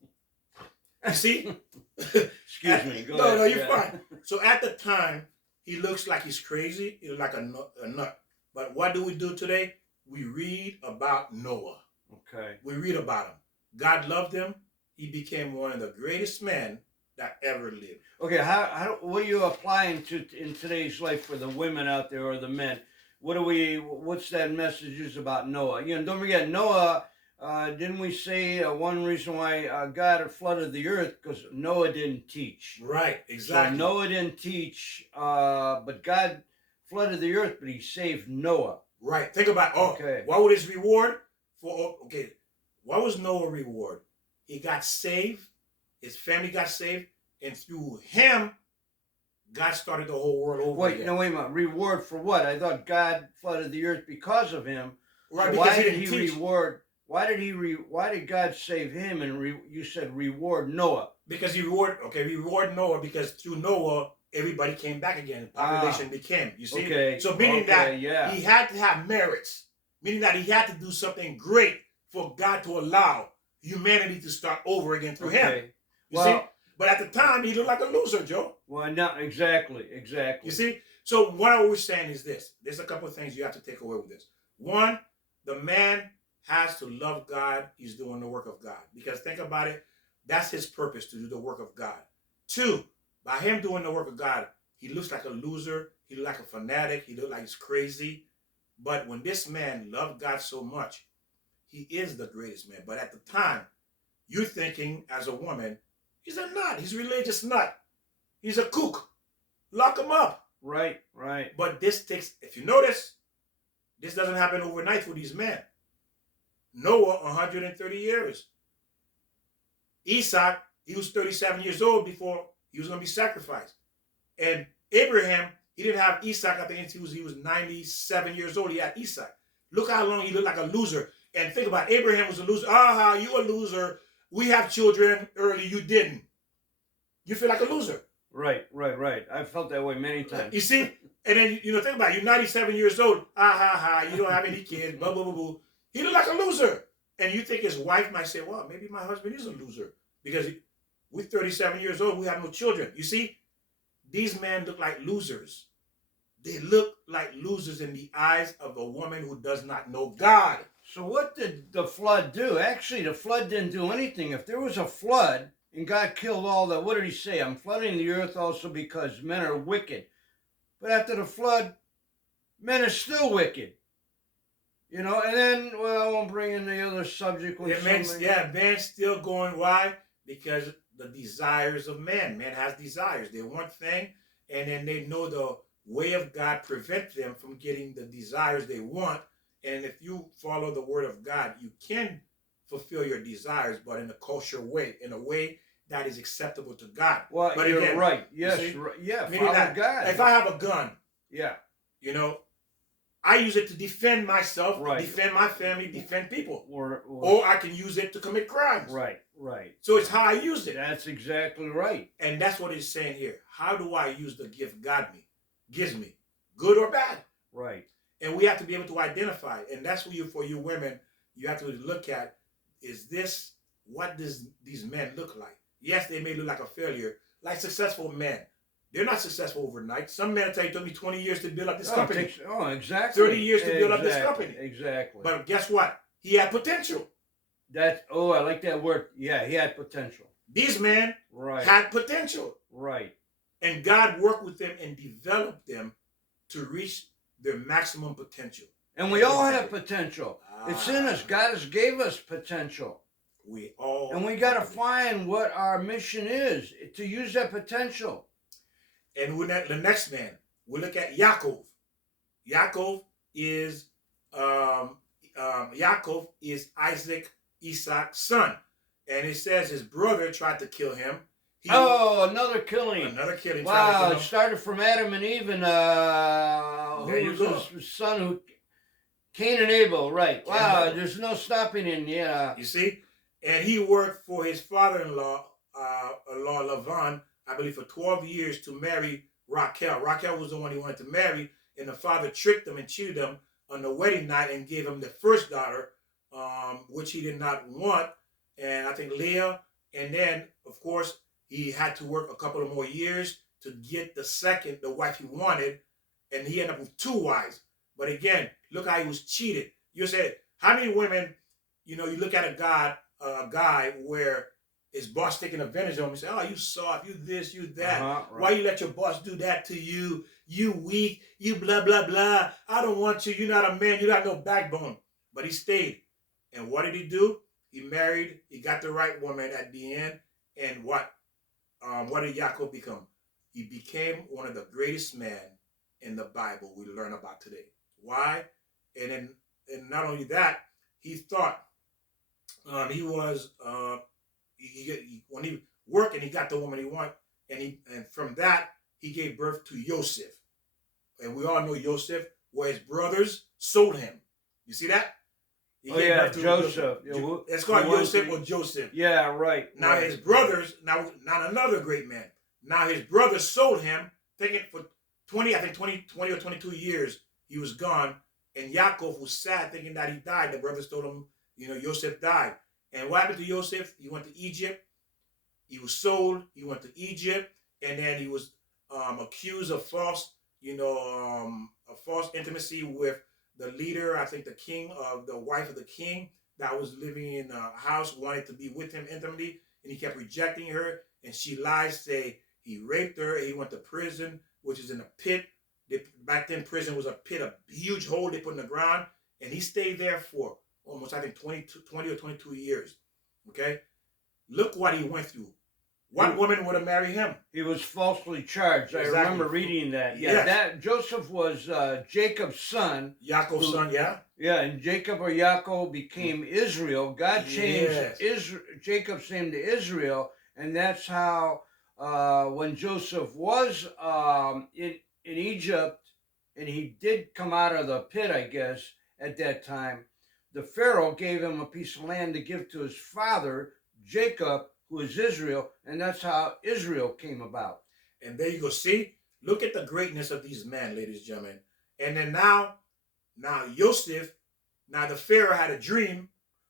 You see? Excuse me. Go ahead. No, you're fine. So at the time, he looks like he's crazy. He looks like a nut. But what do we do today? We read about Noah. Okay. We read about him. God loved him. He became one of the greatest men that ever lived. Okay, what are you applying to in today's life for the women out there or the men? What's that message is about Noah? Don't forget Noah. Didn't we say one reason why God flooded the earth because Noah didn't teach? Right, exactly. So Noah didn't teach, but God flooded the earth, but He saved Noah. Right. Think about what was his reward for? Okay, what was Noah's reward? He got saved. His family got saved, and through him, God started the whole world over again. Wait a minute. Reward for what? I thought God flooded the earth because of him. Right. So why did He reward? Why did God save him? And you said reward Noah because He reward Noah because through Noah everybody came back again. Population became. You see. Okay. So meaning that he had to have merits, meaning that he had to do something great for God to allow humanity to start over again through him. You see? But at the time, he looked like a loser, Joe. Well, not exactly. You see? So what I was saying is this. There's a couple of things you have to take away with this. One, the man has to love God. He's doing the work of God. Because think about it. That's his purpose, to do the work of God. Two, by him doing the work of God, he looks like a loser. He looks like a fanatic. He looks like he's crazy. But when this man loved God so much, he is the greatest man. But at the time, you're thinking as a woman, he's a nut. He's a religious nut. He's a kook. Lock him up. Right. But this takes, if you notice, this doesn't happen overnight for these men. Noah, 130 years. Isaac, he was 37 years old before he was going to be sacrificed. And Abraham, he didn't have Isaac, I think until he was 97 years old. He had Isaac. Look how long he looked like a loser. And think about it, Abraham was a loser. You a loser. We have children early, you didn't. You feel like a loser. Right. I've felt that way many times. You see? And then, think about it. You're 97 years old. You don't have any kids. Blah, blah, blah, blah. He looked like a loser. And you think his wife might say, well, maybe my husband is a loser. Because we're 37 years old. We have no children. You see? These men look like losers. They look like losers in the eyes of a woman who does not know God. So what did the flood do? Actually, the flood didn't do anything. If there was a flood and God killed all the, what did He say? I'm flooding the earth also because men are wicked. But after the flood, men are still wicked. And then, I won't bring in the other subject. Man's still going. Why? Because the desires of man. Man has desires. They want thing, and then they know the way of God prevent them from getting the desires they want. And if you follow the word of God, you can fulfill your desires, but in a kosher way, in a way that is acceptable to God. Well, but you're again, right. Yes, meaning that God. If I have a gun, yeah, I use it to defend myself, defend my family, defend people. Or I can use it to commit crimes. Right. So it's how I use it. That's exactly right. And that's what it's saying here. How do I use the gift God gives me? Good or bad? Right. And we have to be able to identify. And that's what for you women, you have to look at, what does these men look like? Yes, they may look like a failure. Like successful men. They're not successful overnight. Some men tell you it took me 20 years to build up this company. Exactly. 30 years to build up this company. Exactly. But guess what? He had potential. I like that word. Yeah, he had potential. These men had potential. Right. And God worked with them and developed them to reach their maximum potential. And we all have potential. It's in us. God has gave us potential. And we got to find what our mission is to use that potential. And the next man, we look at Yaakov. Yaakov is Isaac's son. And it says his brother tried to kill him. Another killing. Another killing. Wow, it started from Adam and Eve, and who was his son? Who Cain and Abel, right? Wow, there's no stopping him. Yeah. You see, and he worked for his father-in-law, Lavan, I believe, for 12 years to marry Raquel. Raquel was the one he wanted to marry, and the father tricked him and cheated him on the wedding night and gave him the first daughter, which he did not want, and I think Leah. And then, of course, he had to work a couple of more years to get the wife he wanted, and he ended up with 2 wives. But again, look how he was cheated. You said, how many women, you look at a guy where his boss taking advantage of him, you say, oh, you soft, you this, you that. Right. Why you let your boss do that to you? You weak, you blah, blah, blah. I don't want you. You're not a man. You got no backbone. But he stayed. And what did he do? He married. He got the right woman at the end. And what did Yaakov become? He became one of the greatest men in the Bible we learn about today. Why? And not only that, he thought when he worked and he got the woman he wanted, and from that he gave birth to Joseph. And we all know Joseph, where his brothers sold him. You see that? Joseph. It's called Joseph or Joseph. Yeah, right. Now his brothers, not another great man. Now his brothers sold him, thinking for 20 or 22 years he was gone. And Yaakov was sad, thinking that he died. The brothers told him, Joseph died. And what happened to Joseph? He went to Egypt. He was sold. He went to Egypt, and then he was accused of false intimacy with the leader, I think the king of the wife of the king that was living in a house, wanted to be with him intimately, and he kept rejecting her. And she lies, say he raped her. He went to prison, which is in a pit. Back then, prison was a pit, a huge hole they put in the ground, and he stayed there for almost, I think, 20 or 22 years. Okay? Look what he went through. What woman would have married him? He was falsely charged. Exactly. I remember reading that. Yeah, yes. That Joseph was Jacob's son. Jacob's son, yeah. Yeah, and Jacob or Yaakov became Israel. God changed Jacob's name to Israel, and that's how when Joseph was in Egypt, and he did come out of the pit, I guess, at that time, the Pharaoh gave him a piece of land to give to his father, Jacob, who is Israel, and that's how Israel came about. And there you go. See, look at the greatness of these men, ladies and gentlemen. And then now Joseph, now the Pharaoh had a dream,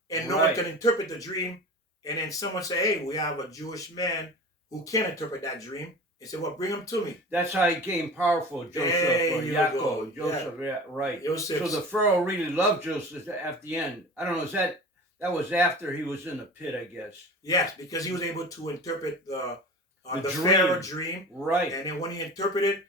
and no one could interpret the dream. And then someone say, hey, we have a Jewish man who can interpret that dream. He said, well, bring him to me. That's how he became powerful, Joseph, or Yaakov. Joseph, yeah, right. Joseph. So the Pharaoh really loved Joseph at the end. I don't know, that was after he was in the pit, I guess. Yes, because he was able to interpret the Pharaoh dream. Right. And then when he interpreted,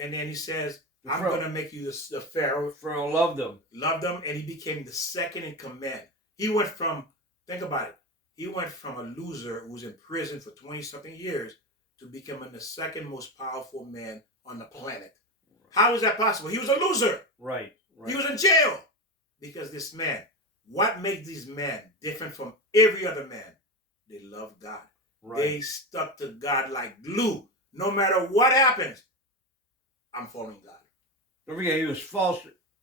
and then he says, I'm going to make you the Pharaoh. Pharaoh loved him. Loved him, and he became the second in command. He went from, think about it, he went from a loser who was in prison for 20-something years to becoming the second most powerful man on the planet. How is that possible? He was a loser. Right. He was in jail. Because this man, what makes these men different from every other man? They love God. Right. They stuck to God like glue. No matter what happens, I'm following God. Don't forget, he was false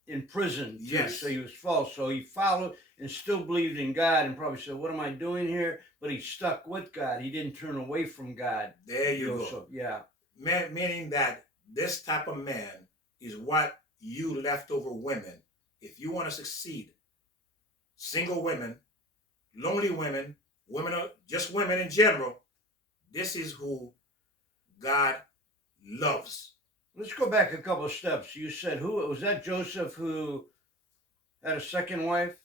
in prison. Yes. So he was false. So he followed and still believed in God and probably said, what am I doing here? But he stuck with God. He didn't turn away from God. There you go. So, yeah. Meaning that this type of man is what you leftover women, if you want to succeed, single women, lonely women, just women in general, this is who God loves. Let's go back a couple of steps. You said, who was that? Joseph who had a second wife?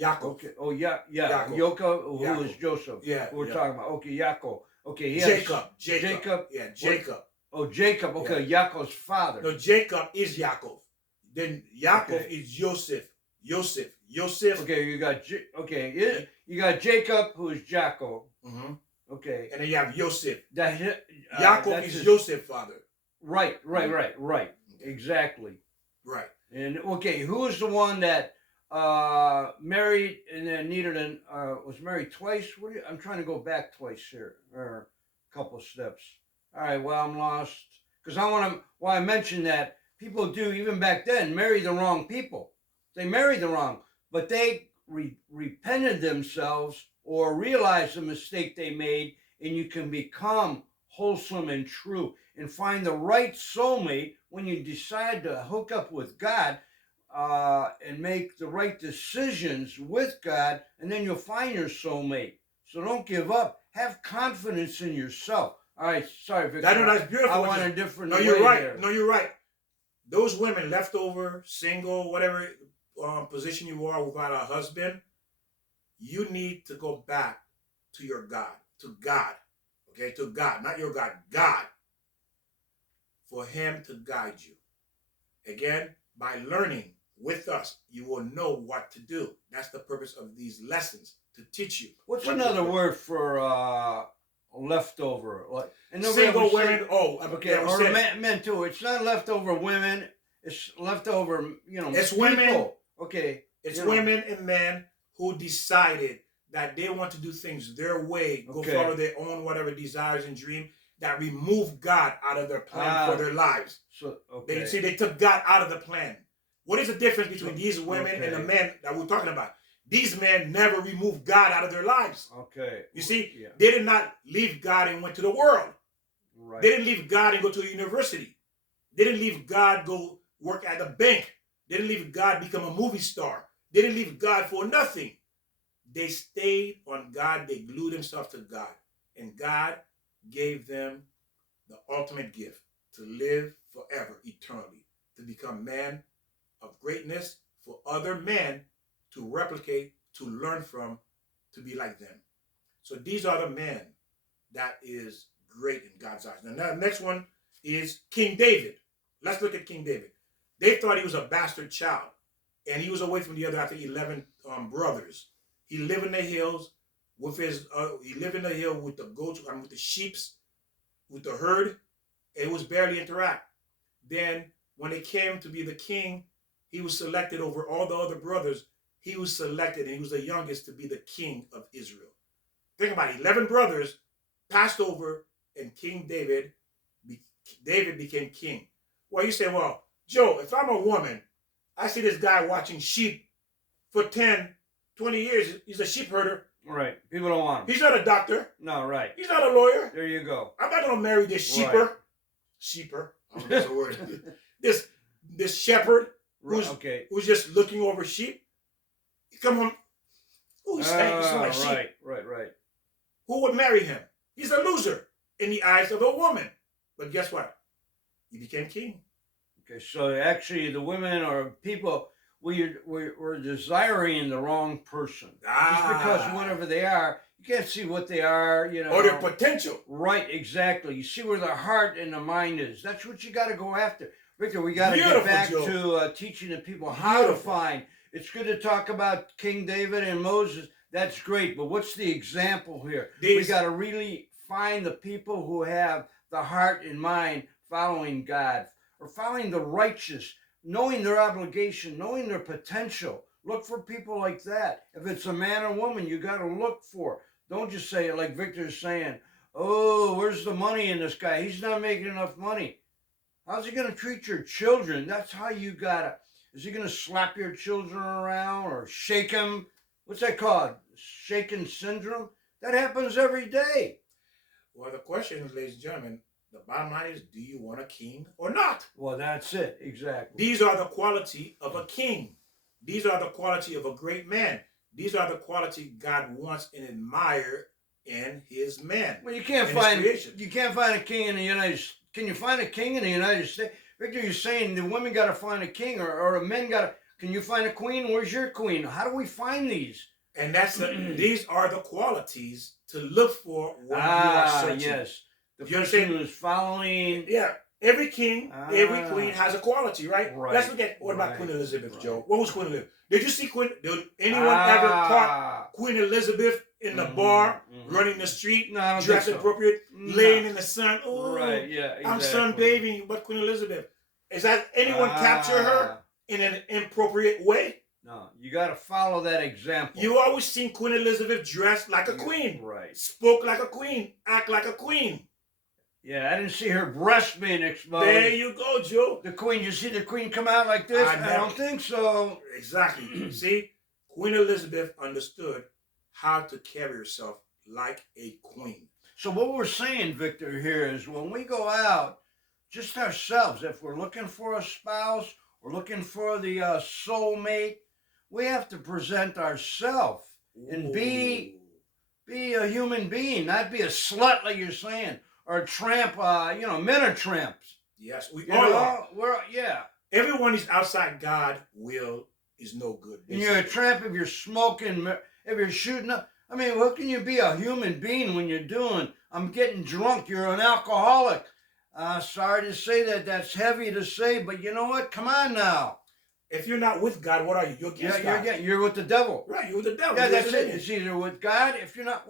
Yaakov. Okay. Oh, yeah. Yaakov. Who was Joseph? Yeah. Who we're talking about. Okay, Yaakov. Okay. Jacob. Yeah, Jacob. Oh, Jacob. Okay, yeah. Yaakov's father. No, Jacob is Yaakov. Then Yaakov is Joseph. Okay, you got you got Jacob, who is Jacob. Mm-hmm. Okay. And then you have Joseph. Yaakov is Joseph's father. Right. Exactly. Right. And okay, who is the one that married and then was married twice? I'm trying to go back twice here. couple steps. All right, well, I'm lost. Because I want to, well, I mentioned that people do, even back then, marry the wrong people. They married the wrong, but they repented themselves or realized the mistake they made, and you can become wholesome and true and find the right soulmate when you decide to hook up with God and make the right decisions with God, and then you'll find your soulmate. So don't give up. Have confidence in yourself. All right, sorry, Victor. I know that's beautiful. I want a different. No, you're way right. there. No, you're right. Those women, leftover, single, whatever position you are without a husband, you need to go back to your God, to God, okay, to God, not your God, God, for Him to guide you. Again, by learning with us, you will know what to do. That's the purpose of these lessons, to teach you. What's another word for leftover? Like, and single women. Okay, yeah, or men too. It's not leftover women. It's leftover, it's people. Women. Okay. It's women and men who decided that they want to do things their way, go follow their own whatever desires and dream, that remove God out of their plan for their lives. So They took God out of the plan. What is the difference between these women and the men that we're talking about? These men never removed God out of their lives. Okay. You see, they did not leave God and went to the world. Right. They didn't leave God and go to a university. They didn't leave God go work at the bank. They didn't leave God become a movie star. They didn't leave God for nothing. They stayed on God. They glued themselves to God. And God gave them the ultimate gift to live forever, eternally, to become men of greatness for other men to replicate, to learn from, to be like them. So these are the men that is great in God's eyes. Now, the next one is King David. Let's look at King David. They thought he was a bastard child, and he was away from the other, I think, 11 brothers. He lived in the hills with his. He lived in the hill with the goats, with the sheeps, with the herd. And it was barely interact. Then, when it came to be the king, he was selected over all the other brothers. He was selected, and he was the youngest to be the king of Israel. Think about it. 11 brothers passed over, and King David became king. Well, you say, well, Joe, if I'm a woman, I see this guy watching sheep for 10, 20 years. He's a sheep herder. Right. People don't want him. He's not a doctor. No, right. He's not a lawyer. There you go. I'm not going to marry this sheeper. Right. Sheeper. I don't know if that's a word. this shepherd who's just looking over sheep. You come home. Oh, he's like sheep. Right. Who would marry him? He's a loser in the eyes of a woman. But guess what? He became king. Okay, so actually the women or people, we're desiring the wrong person. Just because whatever they are, you can't see what they are, Or their potential. Right, exactly. You see where the heart and the mind is. That's what you got to go after. Victor, we got to get back to teaching the people how to find. It's good to talk about King David and Moses. That's great, but what's the example here? We got to really find the people who have the heart and mind following God, or following the righteous, knowing their obligation, knowing their potential. Look for people like that. If it's a man or woman, you got to look for. Don't just say it like Victor's saying, oh, where's the money in this guy? He's not making enough money. How's he going to treat your children? That's how you got to. Is he going to slap your children around or shake them? What's that called? Shaking syndrome? That happens every day. Well, the question is, ladies and gentlemen, the bottom line is, do you want a king or not? Well, that's it. Exactly. These are the quality of a king. These are the quality of a great man. These are the quality God wants and admire in his man. Well, you can't find a king in the United States. Can you find a king in the United States? Victor, you're saying the women got to find a king, or the men got to. Can you find a queen? Where's your queen? How do we find these? And these are the qualities to look for when you are searching. Yes. The person who's following. Yeah. Every king, every queen has a quality, right? Let's look at what about Queen Elizabeth, Joe? What was Queen Elizabeth? Did you see did anyone ever caught Queen Elizabeth in the bar, running the street, dressed appropriate, laying in the sun? Oh, right, yeah, exactly. I'm sunbathing, but Queen Elizabeth. Is that anyone capture her in an inappropriate way? No, you got to follow that example. You always seen Queen Elizabeth dressed like a Yeah, queen, right. spoke like a queen, act like a queen. Yeah, I didn't see her breast being exposed. There you go, Joe. The queen, you see the queen come out like this? I don't think so. Exactly. See, Queen Elizabeth understood how to carry herself like a queen. So what we're saying, Victor, here is when we go out, just ourselves, if we're looking for a spouse, we're looking for the soulmate, we have to present ourselves and be a human being, not be a slut like you're saying, or a tramp. Men are tramps. Yes, we all are. Yeah. Everyone is outside God's will is no good. And you're a tramp if you're smoking, if you're shooting up. I mean, what can you be a human being when you're doing? I'm getting drunk. You're an alcoholic. Sorry to say that. That's heavy to say, but you know what? Come on now. If you're not with God, what are you? You're against God. You're with the devil. Right, you're with the devil. Yeah, that's it. It's either with God. If you're not,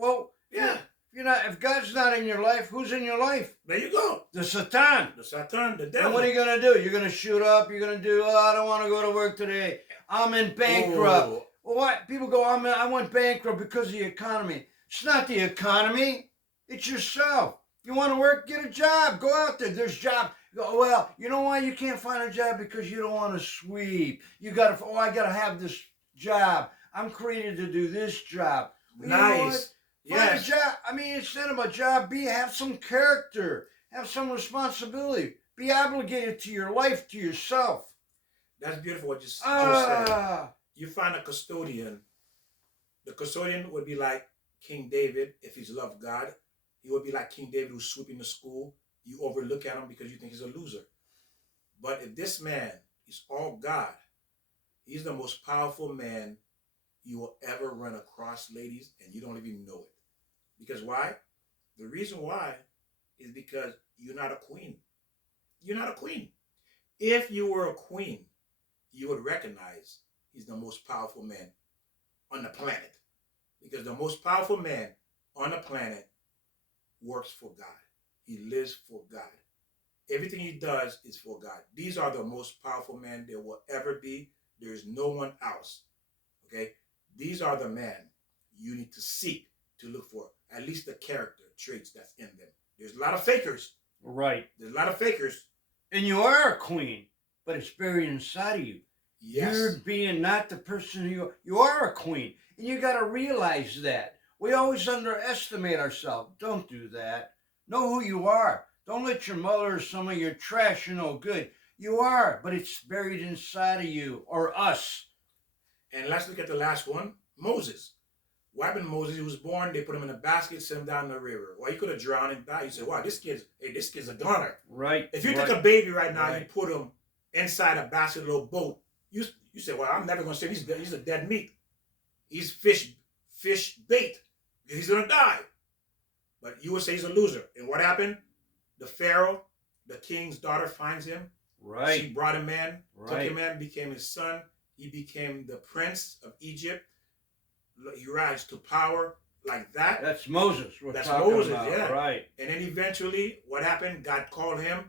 if God's not in your life, who's in your life? There you go. The Satan. The Satan, the devil. And what are you going to do? You're going to shoot up. You're going to do, I don't want to go to work today. I'm in bankrupt. Oh. Well, what? People go, I went bankrupt because of the economy. It's not the economy. It's yourself. You want to work? Get a job. Go out there. There's jobs. Well, you know why you can't find a job? Because you don't want to sweep. I got to have this job. I'm created to do this job. Well, nice. Find a job. I mean, instead of a job, have some character. Have some responsibility. Be obligated to your life, to yourself. That's beautiful what you just said. You find a custodian. The custodian would be like King David if he's loved God. He would be like King David who's sweeping the school. You overlook at him because you think he's a loser. But if this man is all God, he's the most powerful man you will ever run across, ladies, and you don't even know it. Because why? The reason why is because you're not a queen. You're not a queen. If you were a queen, you would recognize he's the most powerful man on the planet. Because the most powerful man on the planet works for God. He lives for God. Everything he does is for God. These are the most powerful men there will ever be. There is no one else. Okay? These are the men you need to seek to look for. At least the character traits that's in them. There's a lot of fakers. Right. There's a lot of fakers. And you are a queen, but it's buried inside of you. Yes. You're being not the person you are a queen. And you got to realize that. We always underestimate ourselves. Don't do that. Know who you are. Don't let your mother or some of your trash you know good. You are, but it's buried inside of you or us. And let's look at the last one, Moses. What happened to Moses? He was born, they put him in a basket, sent him down the river. Well, he could have drowned and died. You say, wow, this kid's a goner. Right. If you took a baby right now, you put him inside a basket, a little boat, you say, well, I'm never going to say he's a dead meat. He's fish bait. He's going to die. But you would say he's a loser. And what happened? The Pharaoh, the king's daughter, finds him. Right. She brought him in, took Right. him in, became his son. He became the prince of Egypt. He rise to power like that. That's Moses. That's Moses, about. yeah. Right. And then eventually, what happened? God called him.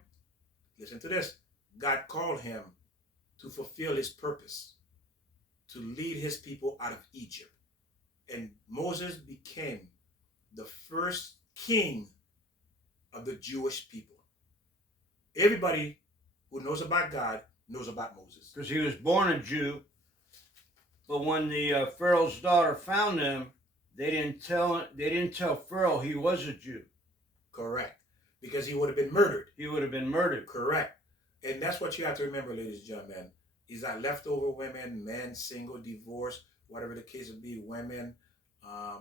Listen to this. God called him to fulfill his purpose, to lead his people out of Egypt. And Moses became the first king of the Jewish people. Everybody who knows about God knows about Moses. Because he was born a Jew, but when the Pharaoh's daughter found him, they didn't tell Pharaoh he was a Jew. Correct. Because he would have been murdered. He would have been murdered. Correct. And that's what you have to remember, ladies and gentlemen, is that leftover women, men, single, divorced, whatever the case would be, women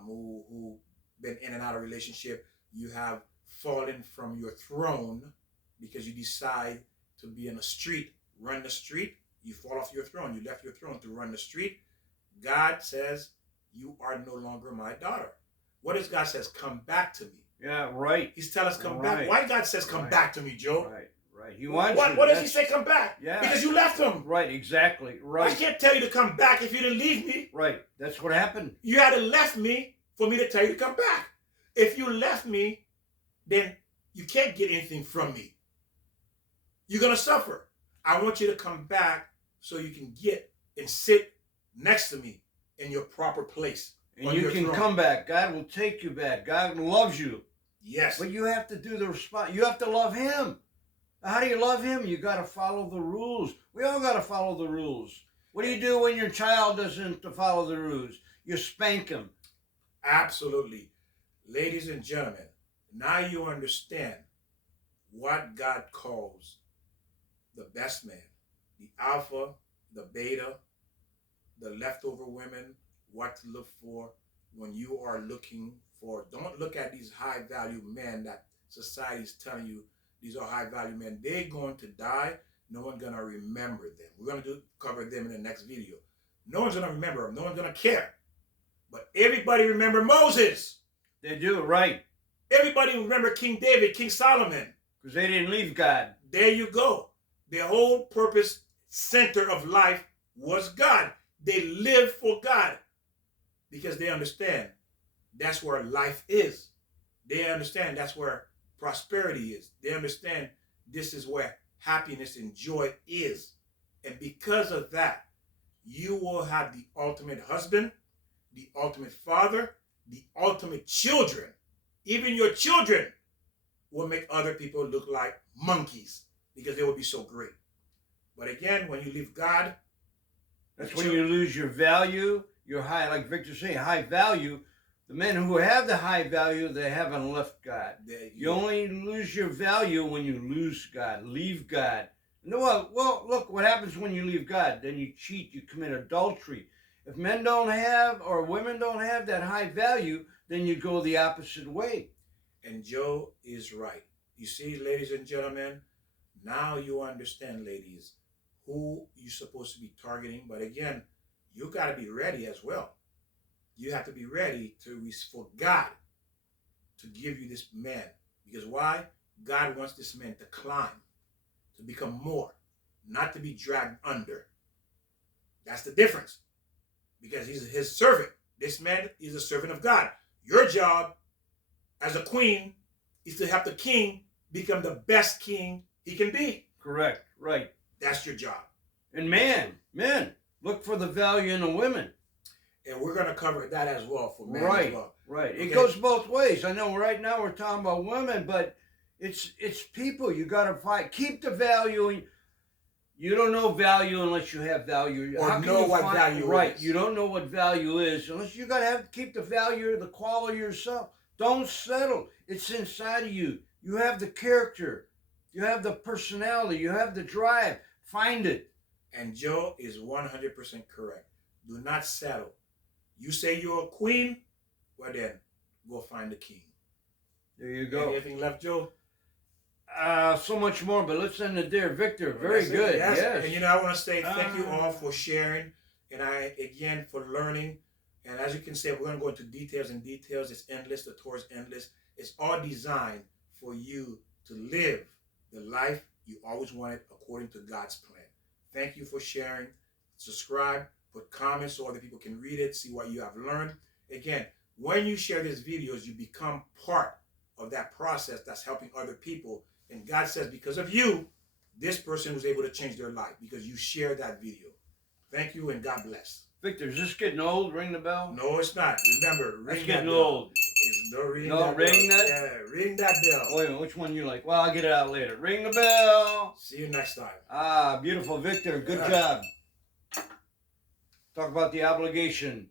who been in and out of relationship, you have fallen from your throne because you decide to be in the street, run the street. You fall off your throne. You left your throne to run the street. God says, you are no longer my daughter. What does God says? Come back to me. Yeah, right. He's telling us come back. Why God says come back to me, Joe? Right, right. He wants what, you. What does he say come back? Yeah. Because you left him. Right, exactly. Right. I can't tell you to come back if you didn't leave me. Right. That's what happened. You had to left me for me to tell you to come back. If you left me, then you can't get anything from me. You're going to suffer. I want you to come back so you can get and sit next to me in your proper place. And you can come back. God will take you back. God loves you. Yes. But you have to do the response. You have to love him. How do you love him? You got to follow the rules. We all got to follow the rules. What do you do when your child doesn't follow the rules? You spank him. Absolutely. Ladies and gentlemen, now you understand what God calls the best man, the alpha, the beta, the leftover women, what to look for when you are looking for. Don't look at these high value men that society is telling you these are high value men. They're going to die. No one's going to remember them. We're going to cover them in the next video. No one's going to remember them. No one's going to care. But everybody remember Moses. They do, right. Everybody remember King David, King Solomon. Because they didn't leave God. There you go. Their whole purpose, center of life was God. They live for God because they understand that's where life is. They understand that's where prosperity is. They understand this is where happiness and joy is. And because of that, you will have the ultimate husband, the ultimate father, the ultimate children. Even your children will make other people look like monkeys because they will be so great. But again, when you leave God, that's when you lose your value, your high, like Victor saying, high value. The men who have the high value, they haven't left God. You only lose your value when you lose God, leave God. No, well, look what happens when you leave God. Then you cheat, you commit adultery. If men don't have or women don't have that high value, then you go the opposite way. And Joe is right. You see, ladies and gentlemen, now you understand, ladies, who you're supposed to be targeting. But again, you got to be ready as well. You have to be ready for God to give you this man. Because why? God wants this man to climb, to become more, not to be dragged under. That's the difference. Because he's his servant. This man is a servant of God. Your job as a queen is to help the king become the best king he can be. Correct. Right. That's your job. And men, look for the value in the women. And we're going to cover that as well for men right, as well. Right. Okay? It goes both ways. I know right now we're talking about women, but it's people. You got to fight. Keep the value. You don't know value unless you have value. Or How can know you what find, value right, is. You don't know what value is unless you got to keep the value, the quality yourself. Don't settle. It's inside of you. You have the character. You have the personality. You have the drive. Find it. And Joe is 100% correct. Do not settle. You say you're a queen, well then, go find the king. There you go. Anything left, Joe? So much more, but let's end it there. Victor, very good. Yes. Yes. And I want to say thank you all for sharing, and again for learning. And as you can see, we're going to go into details and details. It's endless. The tour is endless. It's all designed for you to live the life you always wanted according to God's plan. Thank you for sharing. Subscribe, put comments so other people can read it, see what you have learned. Again, when you share these videos, you become part of that process that's helping other people. And God says, because of you, this person was able to change their life because you shared that video. Thank you and God bless. Victor, is this getting old? Ring the bell? No, it's not. Remember, ring That's that getting bell. old. It's no ring No, that ring bell. that? Yeah, ring that bell. Wait a minute, which one you like? Well, I'll get it out later. Ring the bell. See you next time. Ah, beautiful, Victor. Good job. Talk about the obligation.